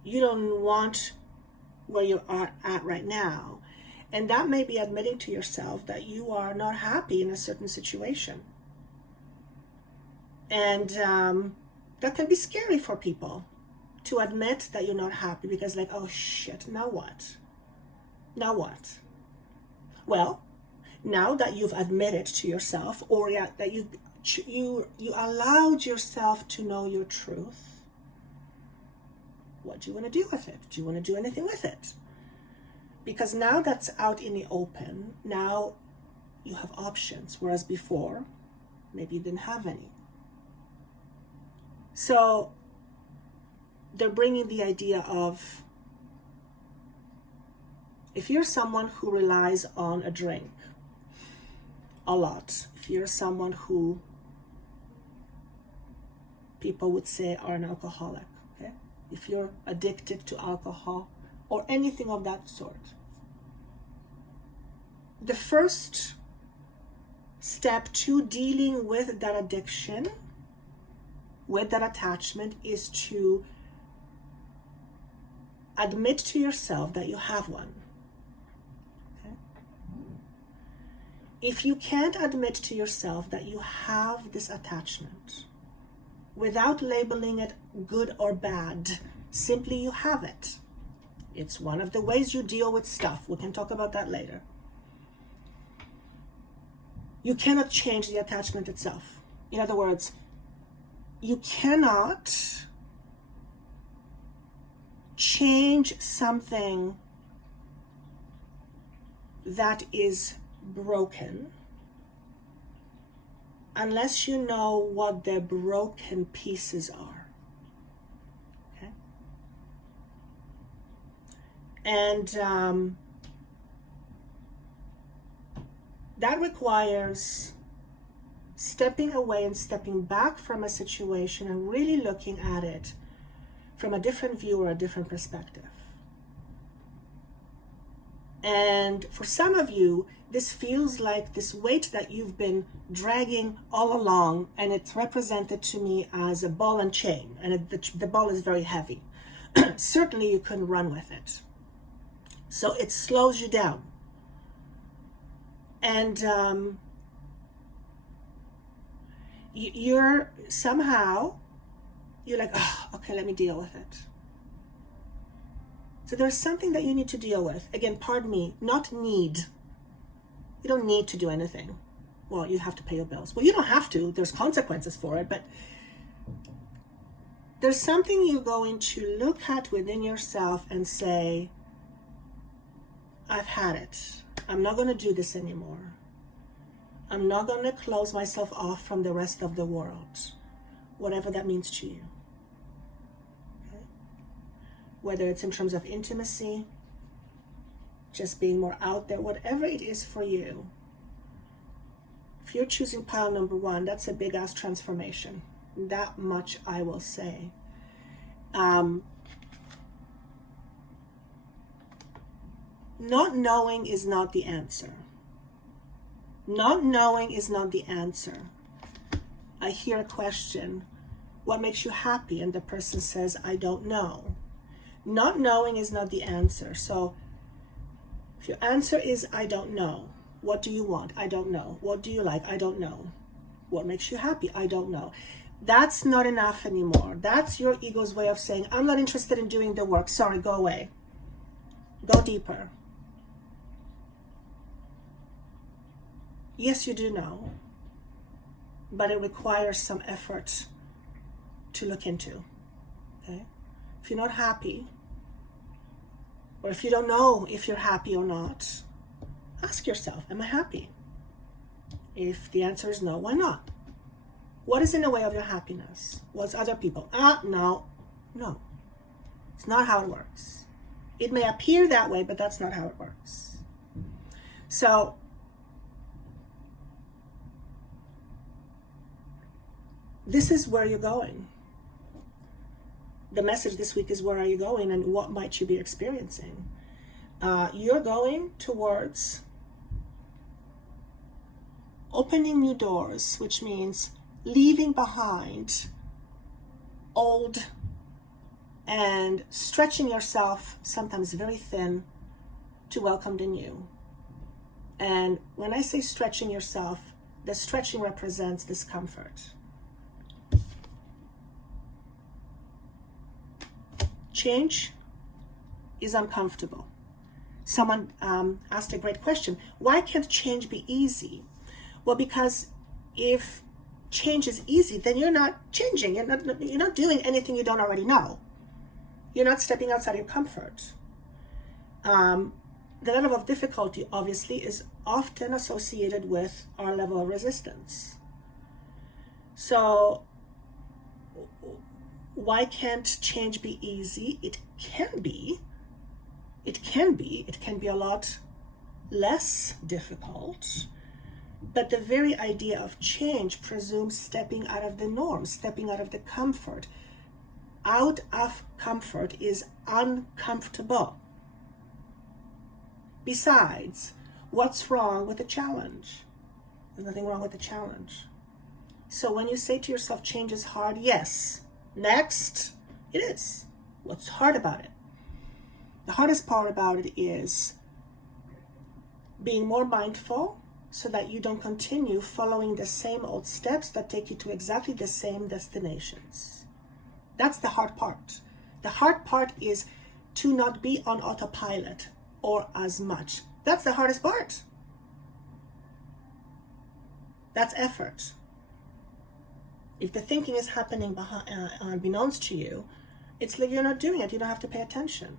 you don't want where you are at right now. And that may be admitting to yourself that you are not happy in a certain situation. And that can be scary for people, to admit that you're not happy, because like, oh shit, now what? Now what? Well, now that you've admitted to yourself, or that you allowed yourself to know your truth, what do you want to do with it? Do you want to do anything with it? Because now that's out in the open, now you have options, whereas before, maybe you didn't have any. So they're bringing the idea of, if you're someone who relies on a drink a lot, if you're someone who people would say are an alcoholic, okay? If you're addicted to alcohol or anything of that sort, the first step to dealing with that addiction, with that attachment, is to admit to yourself that you have one. Okay? If you can't admit to yourself that you have this attachment, without labeling it good or bad, simply you have it. It's one of the ways you deal with stuff. We can talk about that later. You cannot change the attachment itself. In other words, you cannot change something that is broken unless you know what the broken pieces are. Okay? And that requires stepping away and stepping back from a situation and really looking at it from a different view or a different perspective. And for some of you, this feels like this weight that you've been dragging all along, and it's represented to me as a ball and chain, and the ball is very heavy. Certainly you couldn't run with it. So it slows you down. And you're like, oh, okay, let me deal with it. So there's something that you need to deal with. Again, pardon me, not need. You don't need to do anything. Well, you have to pay your bills. Well, you don't have to. There's consequences for it, but there's something you're going to look at within yourself and say, I've had it. I'm not going to do this anymore. I'm not going to close myself off from the rest of the world, whatever that means to you. Okay? whether it's in terms of intimacy, just being more out there, whatever it is for you. If you're choosing pile number 1, that's a big ass transformation. That much I will say. Not knowing is not the answer. Not knowing is not the answer. I hear a question, what makes you happy? And the person says, I don't know. Not knowing is not the answer. So if your answer is, I don't know. What do you want? I don't know. What do you like? I don't know. What makes you happy? I don't know. That's not enough anymore. That's your ego's way of saying, I'm not interested in doing the work. Sorry, go away. Go deeper. Yes, you do know, but it requires some effort to look into. Okay? If you're not happy, or if you don't know if you're happy or not, ask yourself, am I happy? If the answer is no, why not? What is in the way of your happiness? What's other people? No. It's not how it works. It may appear that way, but that's not how it works. So, this is where you're going. The message this week is, where are you going and what might you be experiencing? You're going towards opening new doors, which means leaving behind old and stretching yourself, sometimes very thin, to welcome the new. And when I say stretching yourself, the stretching represents discomfort. Change is uncomfortable. Someone asked a great question. Why can't change be easy? Well, because if change is easy, then you're not changing. You're not doing anything you don't already know. You're not stepping outside your comfort. The level of difficulty, obviously, is often associated with our level of resistance. So, why can't change be easy? It can be. It can be a lot less difficult. But the very idea of change presumes stepping out of the norm, stepping out of the comfort. Out of comfort is uncomfortable. Besides, what's wrong with the challenge? There's nothing wrong with the challenge. So when you say to yourself, change is hard, yes. Next, it is. What's hard about it? The hardest part about it is being more mindful so that you don't continue following the same old steps that take you to exactly the same destinations. That's the hard part. The hard part is to not be on autopilot or as much. That's the hardest part. That's effort. If the thinking is happening unbeknownst to you, it's like you're not doing it. You don't have to pay attention.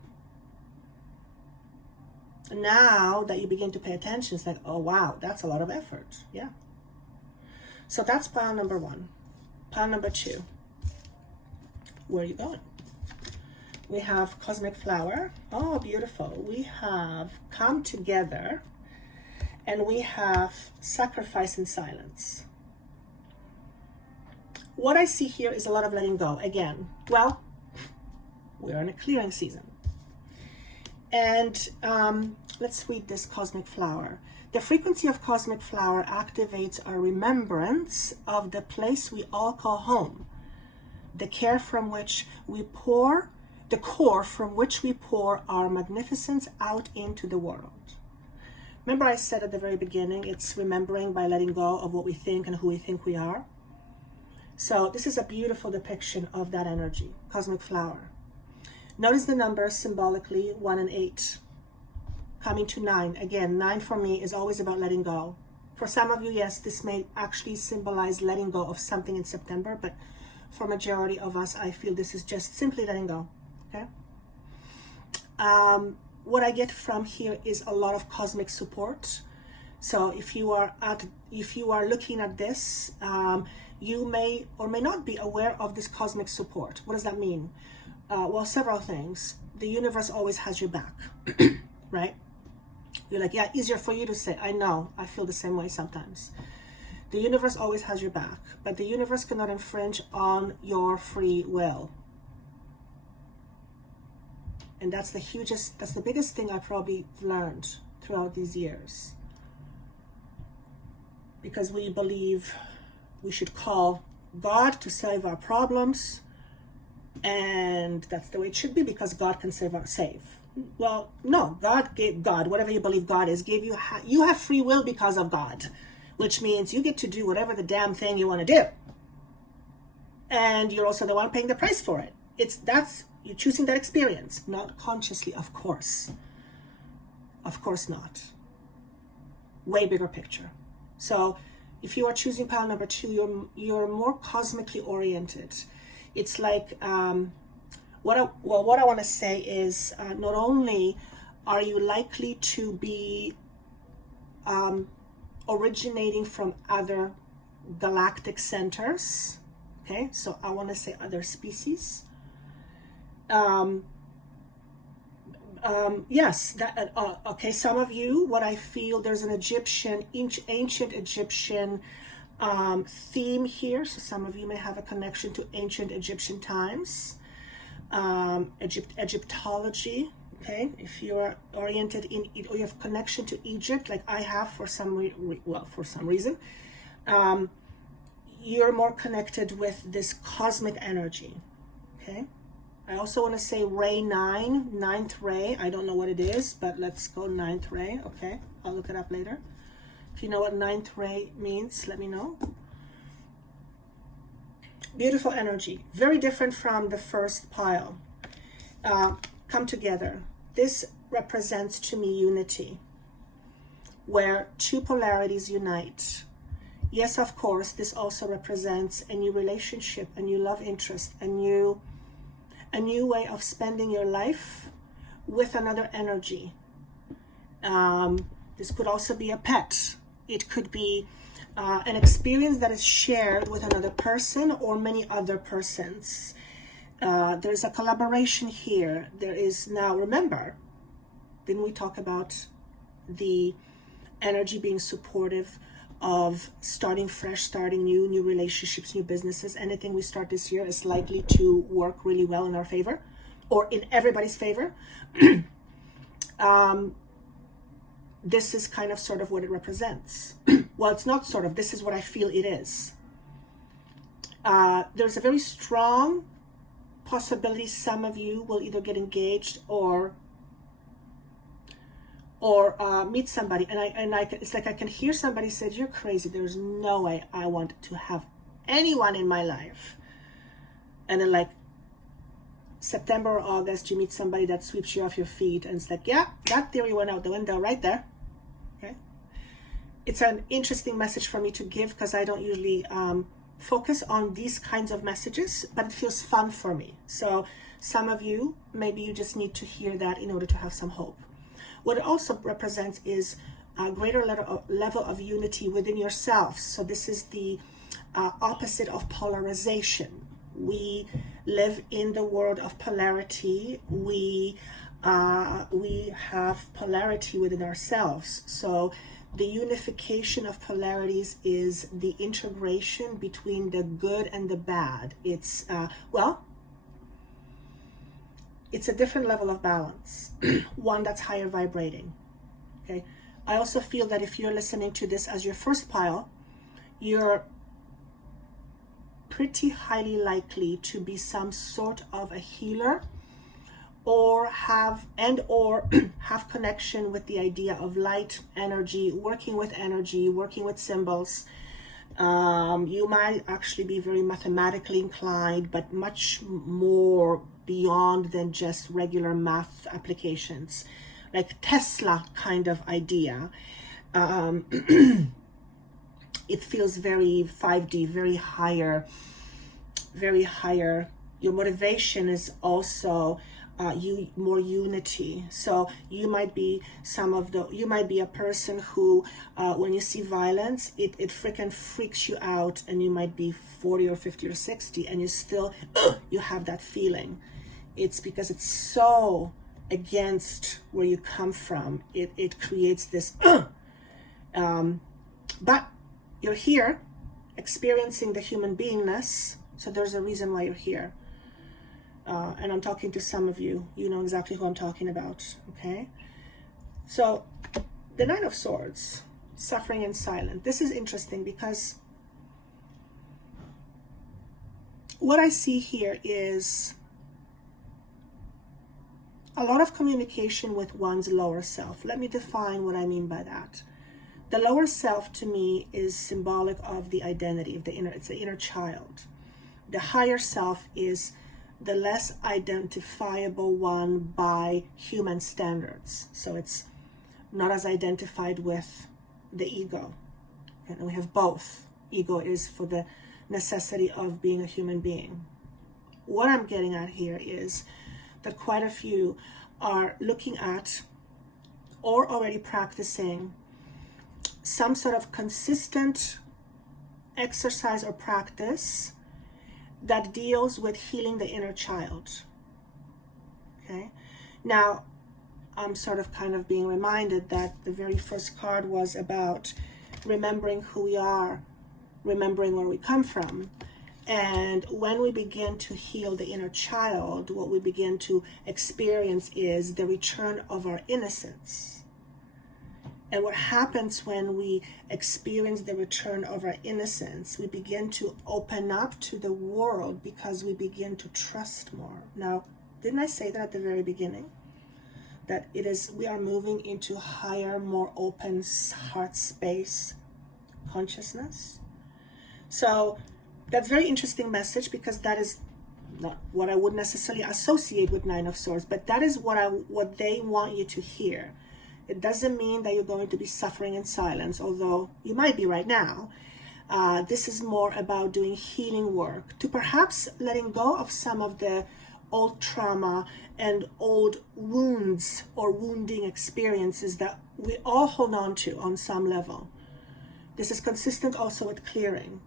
And now that you begin to pay attention, it's like, oh wow, that's a lot of effort. Yeah. So that's pile number 1. Pile number 2. Where are you going? We have Cosmic Flower. Oh, beautiful. We have Come Together. And we have Sacrifice in Silence. What I see here is a lot of letting go. Again, well, we're in a clearing season. And let's read this Cosmic Flower. The frequency of Cosmic Flower activates our remembrance of the place we all call home, the core from which we pour our magnificence out into the world. Remember I said at the very beginning, it's remembering by letting go of what we think and who we think we are. So this is a beautiful depiction of that energy, Cosmic Flower. Notice the numbers symbolically, 1 and 8. Coming to 9. Again, 9 for me is always about letting go. For some of you, yes, this may actually symbolize letting go of something in September, but for majority of us, I feel this is just simply letting go. Okay. What I get from here is a lot of cosmic support. So if you are looking at this, you may or may not be aware of this cosmic support. What does that mean? Well, several things. the universe always has your back, right? You're like, yeah, easier for you to say. I know, I feel the same way sometimes. The universe always has your back, but the universe cannot infringe on your free will. And that's the biggest thing I probably learned throughout these years. Because we believe we should call God to solve our problems, and that's the way it should be, because God can save. Well, no, God, whatever you believe God is, gave you, you have free will because of God, which means you get to do whatever the damn thing you want to do. And you're also the one paying the price for it. You're choosing that experience, not consciously, of course. Of course not. Way bigger picture. So if you are choosing pile number 2, you're more cosmically oriented. It's like, what I want to say is, not only are you likely to be originating from other galactic centers, okay, so I want to say other species. Yes, okay, some of you, what I feel, there's an ancient Egyptian theme here, so some of you may have a connection to ancient Egyptian times, Egyptology, okay, if you are oriented in, or you have connection to Egypt, like I have for some reason, you're more connected with this cosmic energy, okay. I also want to say ray 9, 9th ray. I don't know what it is, but let's go 9th ray. Okay, I'll look it up later. If you know what 9th ray means, let me know. Beautiful energy. Very different from the first pile. Come together. This represents to me unity, where 2 polarities unite. Yes, of course, this also represents a new relationship, a new love interest, a new way of spending your life with another energy. This could also be a pet. It could be an experience that is shared with another person or many other persons. There's a collaboration here. There is now, remember, didn't we talk about the energy being supportive of starting fresh, starting new relationships, new businesses? Anything we start this year is likely to work really well in our favor, or in everybody's favor. This is kind of sort of what it represents. Well, it's not sort of, this is what I feel it is. There's a very strong possibility some of you will either get engaged or meet somebody, and it's like I can hear somebody say, "You're crazy. There's no way I want to have anyone in my life." And then like September or August, you meet somebody that sweeps you off your feet, and it's like, yeah, that theory went out the window right there. Okay, it's an interesting message for me to give, because I don't usually focus on these kinds of messages, but it feels fun for me. So some of you, maybe you just need to hear that in order to have some hope. What it also represents is a greater level of unity within yourselves. So this is the opposite of polarization. We live in the world of polarity. We have polarity within ourselves. So the unification of polarities is the integration between the good and the bad. It's, it's a different level of balance, one that's higher vibrating, okay? I also feel that if you're listening to this as your first pile, you're pretty highly likely to be some sort of a healer, or have connection with the idea of light energy, working with symbols. You might actually be very mathematically inclined, but much more beyond than just regular math applications, like Tesla kind of idea. It feels very 5D, very higher. Your motivation is also more unity. So you might be a person who, when you see violence, it freaking freaks you out, and you might be 40 or 50 or 60, and you still, you have that feeling. it's because it's so against where you come from. It creates this, but you're here experiencing the human beingness, so there's a reason why you're here. And I'm talking to some of you, you know exactly who I'm talking about, okay? So the Nine of Swords, suffering and silent. This is interesting because what I see here is a lot of communication with one's lower self. Let me define what I mean by that. The lower self to me is symbolic of the identity of the inner, it's the inner child. The higher self is the less identifiable one by human standards. So it's not as identified with the ego. And we have both. Ego is for the necessity of being a human being. What I'm getting at here is that quite a few are looking at or already practicing some sort of consistent exercise or practice that deals with healing the inner child. Okay? Now, I'm sort of kind of being reminded that the very first card was about remembering who we are, remembering where we come from. And when we begin to heal the inner child, what we begin to experience is the return of our innocence. And what happens when we experience the return of our innocence, we begin to open up to the world because we begin to trust more. Now, didn't I say that at the very beginning? That it is, we are moving into higher, more open heart space consciousness. So that's a very interesting message, because that is not what I would necessarily associate with Nine of Swords, but that is what they want you to hear. It doesn't mean that you're going to be suffering in silence, although you might be right now. This is more about doing healing work, to perhaps letting go of some of the old trauma and old wounds or wounding experiences that we all hold on to on some level. This is consistent also with clearing.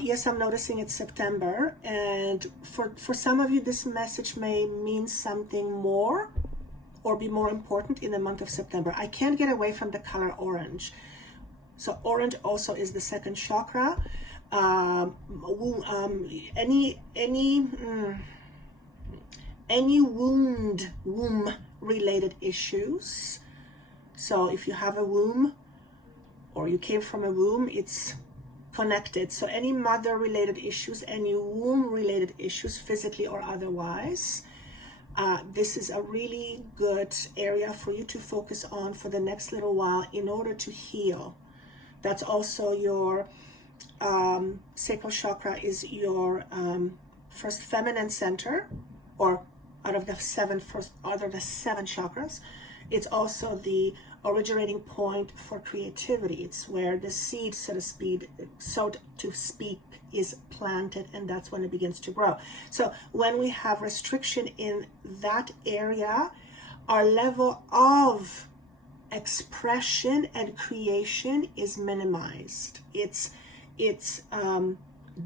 Yes, I'm noticing it's September, and for some of you, this message may mean something more or be more important in the month of September. I can't get away from the color orange. So orange also is the second chakra. Any womb related issues. So if you have a womb or you came from a womb, it's connected. So any mother related issues, any womb related issues, physically or otherwise, this is a really good area for you to focus on for the next little while in order to heal. That's also your sacral chakra, is your first feminine center, or out of the seven chakras. It's also the originating point for creativity. It's where the seed, so to speak, is planted, and that's when it begins to grow. So when we have restriction in that area, our level of expression and creation is minimized. It's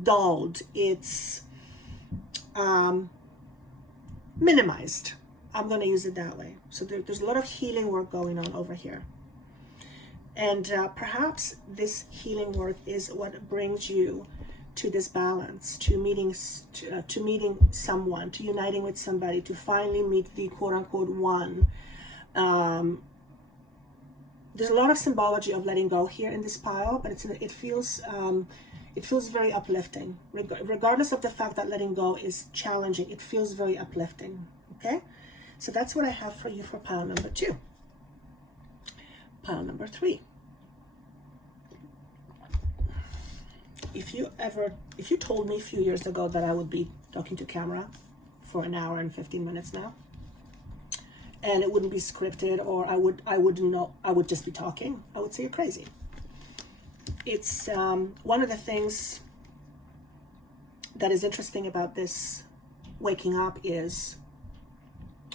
dulled. It's minimized. I'm going to use it that way. So there's a lot of healing work going on over here. And perhaps this healing work is what brings you to this balance, to meeting someone, to uniting with somebody, to finally meet the quote-unquote one. There's a lot of symbology of letting go here in this pile, but it feels very uplifting. Regardless of the fact that letting go is challenging, it feels very uplifting. Okay? So that's what I have for you for pile number 2. Pile number 3. If you told me a few years ago that I would be talking to camera for an hour and 15 minutes now, and it wouldn't be scripted, or I would just be talking, I would say you're crazy. It's one of the things that is interesting about this waking up is,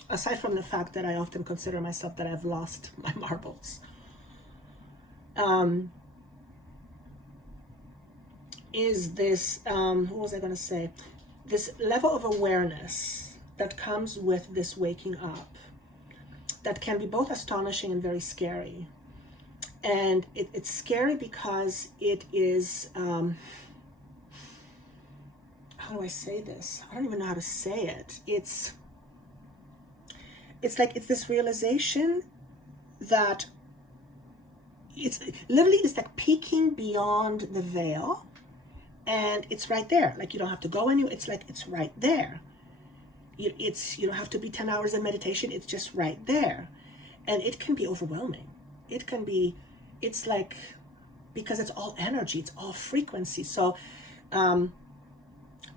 aside from the fact that I often consider myself that I've lost my marbles, is this, what was I going to say? This level of awareness that comes with this waking up that can be both astonishing and very scary. And it's scary because it is, how do I say this? I don't even know how to say it. It's like, it's this realization that it's like peeking beyond the veil, and it's right there. Like, you don't have to go anywhere. It's like, it's right there. You don't have to be 10 hours in meditation. It's just right there. And it can be overwhelming. It's like, because it's all energy, it's all frequency. So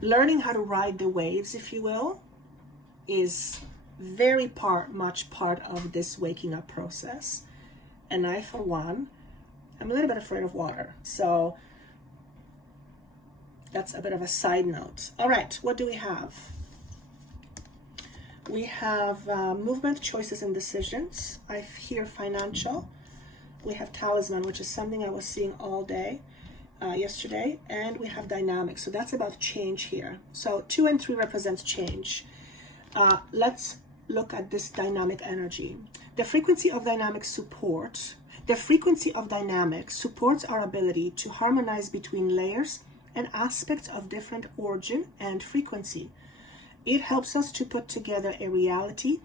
learning how to ride the waves, if you will, is very much part of this waking up process. And I, for one, I'm a little bit afraid of water. So that's a bit of a side note. All right, what do we have? We have movement, choices, and decisions. I hear financial. We have talisman, which is something I was seeing all day yesterday. And we have dynamic. So that's about change here. So 2 and 3 represents change. Let's look at this dynamic energy. The frequency of dynamic supports our ability to harmonize between layers and aspects of different origin and frequency. It helps us to put together a reality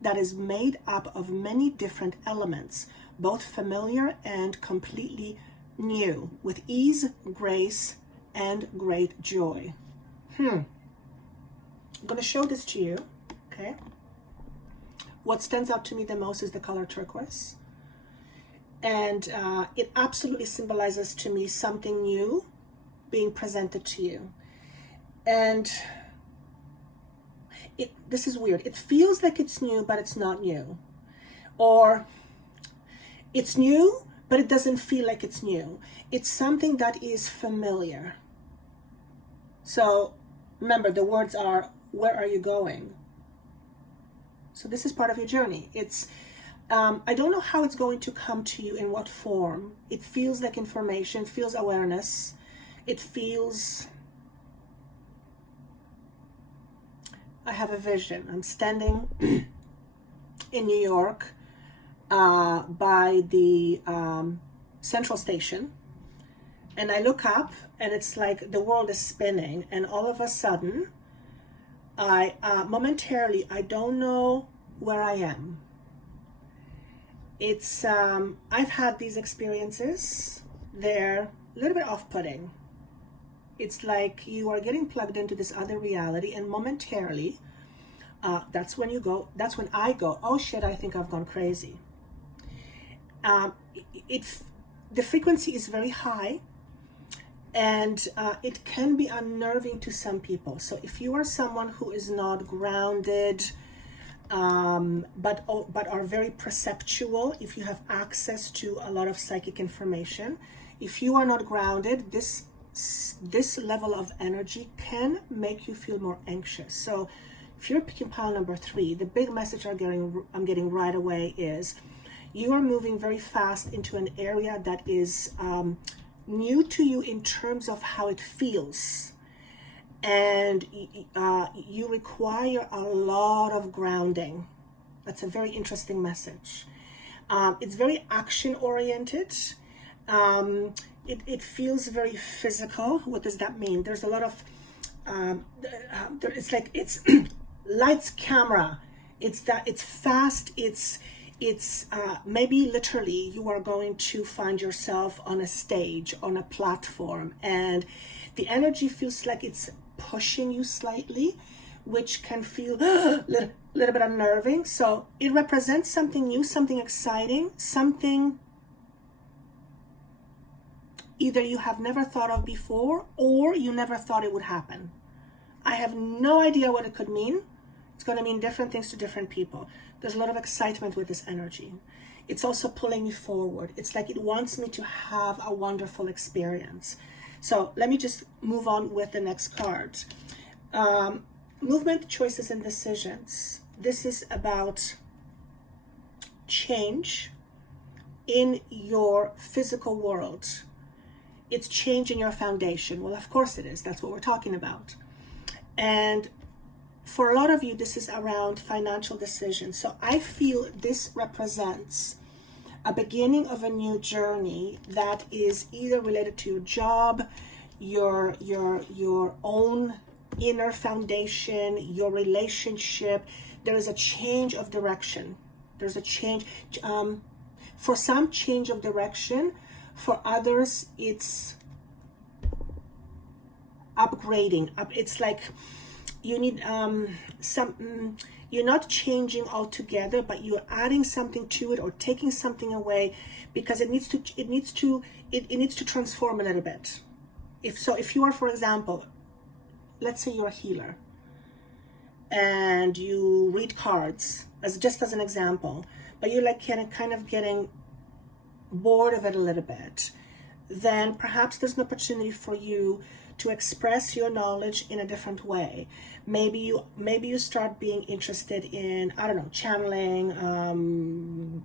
that is made up of many different elements, both familiar and completely new, with ease, grace, and great joy. I'm going to show this to you, okay? What stands out to me the most is the color turquoise. And it absolutely symbolizes to me something new being presented to you. And this is weird. It feels like it's new, but it's not new. Or it's new, but it doesn't feel like it's new. It's something that is familiar. So remember, the words are, where are you going? So this is part of your journey. It's, I don't know how it's going to come to you, in what form. It feels like information, it feels awareness. It feels, I have a vision. I'm standing in New York by the Central Station, and I look up, and it's like the world is spinning, and all of a sudden, momentarily, I don't know where I am. It's, I've had these experiences. They're a little bit off-putting. It's like you are getting plugged into this other reality, and momentarily, that's when I go, oh shit, I think I've gone crazy. The frequency is very high, and it can be unnerving to some people. So if you are someone who is not grounded, but are very perceptual, if you have access to a lot of psychic information, if you are not grounded, this level of energy can make you feel more anxious. So if you're picking pile number 3, the big message I'm getting right away is you are moving very fast into an area that is new to you in terms of how it feels. And you require a lot of grounding. That's a very interesting message. It's very action oriented. It feels very physical. What does that mean? There's a lot of, it's like, it's lights, camera. It's fast. It's maybe literally you are going to find yourself on a stage, on a platform, and the energy feels like it's pushing you slightly, which can feel a little bit unnerving. So it represents something new, something exciting, something either you have never thought of before or you never thought it would happen. I have no idea what it could mean. It's going to mean different things to different people. There's a lot of excitement with this energy. It's also pulling me forward. It's like it wants me to have a wonderful experience. So let me just move on with the next card. Movement, choices, and decisions. This is about change in your physical world. It's change in your foundation. Well, of course it is. That's what we're talking about. And for a lot of you, this is around financial decisions. So I feel this represents a beginning of a new journey that is either related to your job, your own inner foundation, your relationship. There is a change of direction. There's a change. For some, change of direction. For others, it's upgrading. It's like you need you're not changing altogether, but you're adding something to it or taking something away because it needs to transform a little bit. If you are, for example, let's say you're a healer and you read cards as an example, but you're like kind of getting bored of it a little bit, then perhaps there's an opportunity for you to express your knowledge in a different way. Maybe you start being interested in, I don't know, channeling,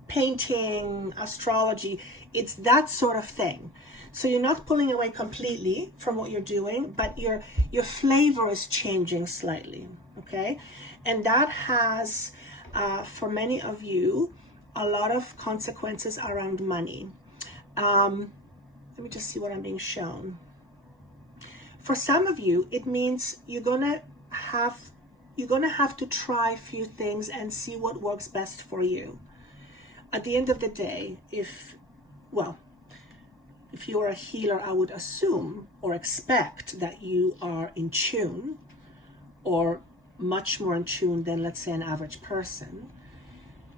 painting, astrology. It's that sort of thing. So you're not pulling away completely from what you're doing, but your flavor is changing slightly, okay? And that has, for many of you, a lot of consequences around money. Let me just see what I'm being shown. For some of you, it means you're gonna have to try a few things and see what works best for you. At the end of the day, if you're a healer, I would assume or expect that you are in tune, or much more in tune than, let's say, an average person.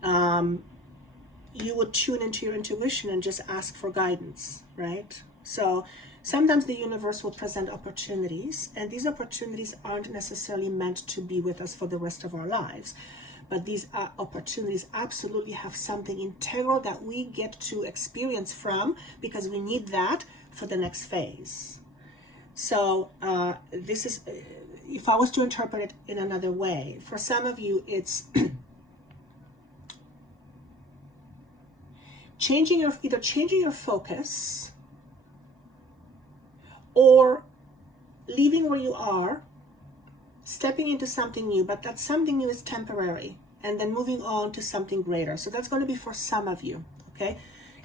You would tune into your intuition and just ask for guidance, right? So sometimes the universe will present opportunities, and these opportunities aren't necessarily meant to be with us for the rest of our lives. But these opportunities absolutely have something integral that we get to experience from, because we need that for the next phase. So this is, if I was to interpret it in another way, for some of you, it's either changing your focus or leaving where you are, stepping into something new, but that something new is temporary, and then moving on to something greater. So that's going to be for some of you, okay?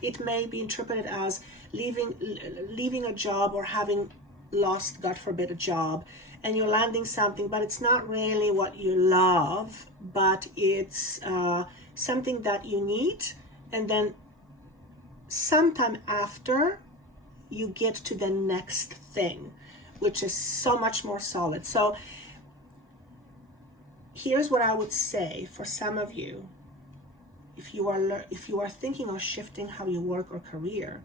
It may be interpreted as leaving a job or having lost, God forbid, a job, and you're landing something, but it's not really what you love, but it's something that you need, and then sometime after you get to the next thing, which is so much more solid. So here's what I would say for some of you. If you are thinking of shifting how you work or career,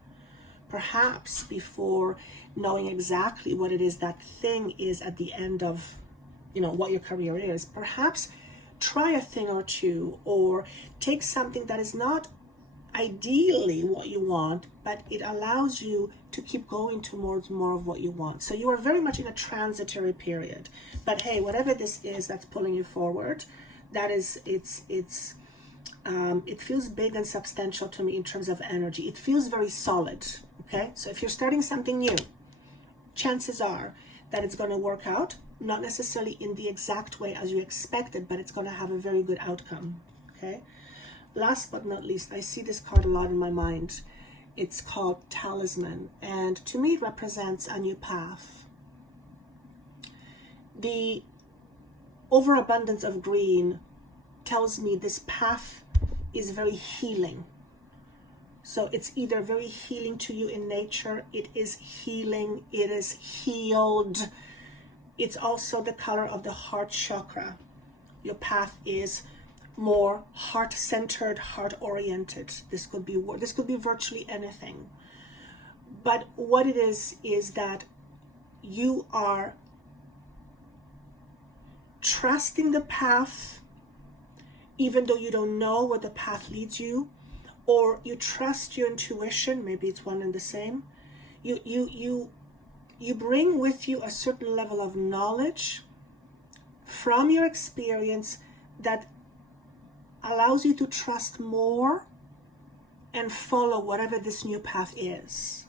perhaps before knowing exactly what it is that thing is at the end of, what your career is, perhaps try a thing or two, or take something that is not ideally what you want, but it allows you to keep going towards more of what you want. So you are very much in a transitory period, but hey, whatever this is that's pulling you forward, that is, it feels big and substantial to me in terms of energy. It feels very solid, okay? So if you're starting something new, chances are that it's going to work out, not necessarily in the exact way as you expected, but it's going to have a very good outcome, okay? Last but not least, I see this card a lot in my mind. It's called Talisman, and to me it represents a new path. The overabundance of green tells me this path is very healing. So it's either very healing to you in nature, it is healing, it is healed. It's also the color of the heart chakra. Your path is more heart-centered, heart-oriented. This could be virtually anything. But what it is that you are trusting the path, even though you don't know where the path leads you, or you trust your intuition. Maybe it's one and the same. You bring with you a certain level of knowledge from your experience that allows you to trust more and follow whatever this new path is.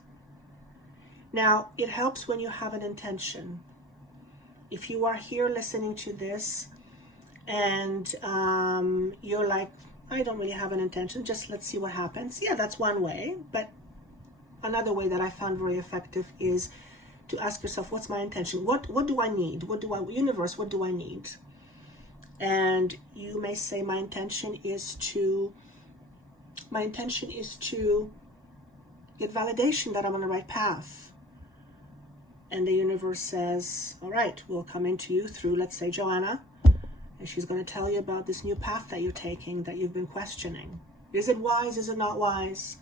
Now, it helps when you have an intention. If you are here listening to this and you're like, I don't really have an intention, just let's see what happens. Yeah, that's one way. But another way that I found very effective is to ask yourself, what's my intention? What do I need? Universe, what do I need? And you may say, my intention is to get validation that I'm on the right path. And the universe says, all right, we'll come into you through, let's say, Joanna, and she's going to tell you about this new path that you're taking, that you've been questioning. Is it wise? Is it not wise?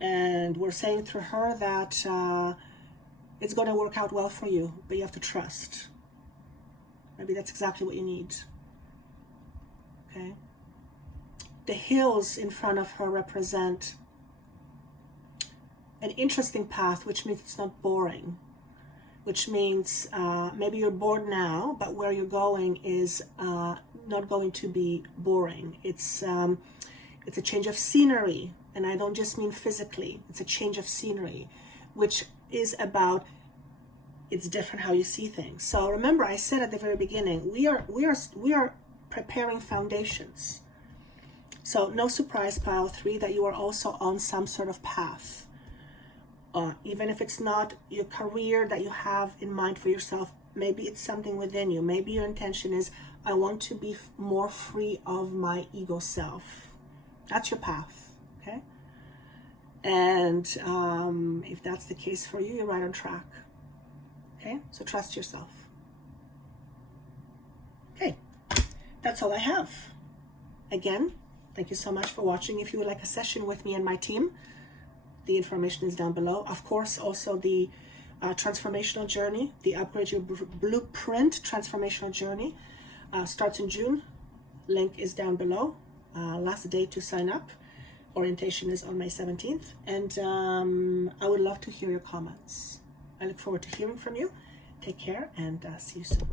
And we're saying through her that it's going to work out well for you, but you have to trust. Maybe that's exactly what you need. Okay? The hills in front of her represent an interesting path, which means it's not boring, which means maybe you're bored now, but where you're going is not going to be boring. It's a change of scenery, and I don't just mean physically. It's a change of scenery, which is about, it's different how you see things. So remember, I said at the very beginning, we are preparing foundations. So no surprise, pile 3, that you are also on some sort of path. Even if it's not your career that you have in mind for yourself, maybe it's something within you. Maybe your intention is, I want to be more free of my ego self. That's your path, okay? And if that's the case for you, you're right on track. Okay, so trust yourself. Okay, that's all I have. Again, thank you so much for watching. If you would like a session with me and my team, the information is down below. Of course, also the transformational journey, the Upgrade Your Blueprint transformational journey starts in June. Link is down below. Last day to sign up. Orientation is on May 17th. And I would love to hear your comments. I look forward to hearing from you. Take care and see you soon.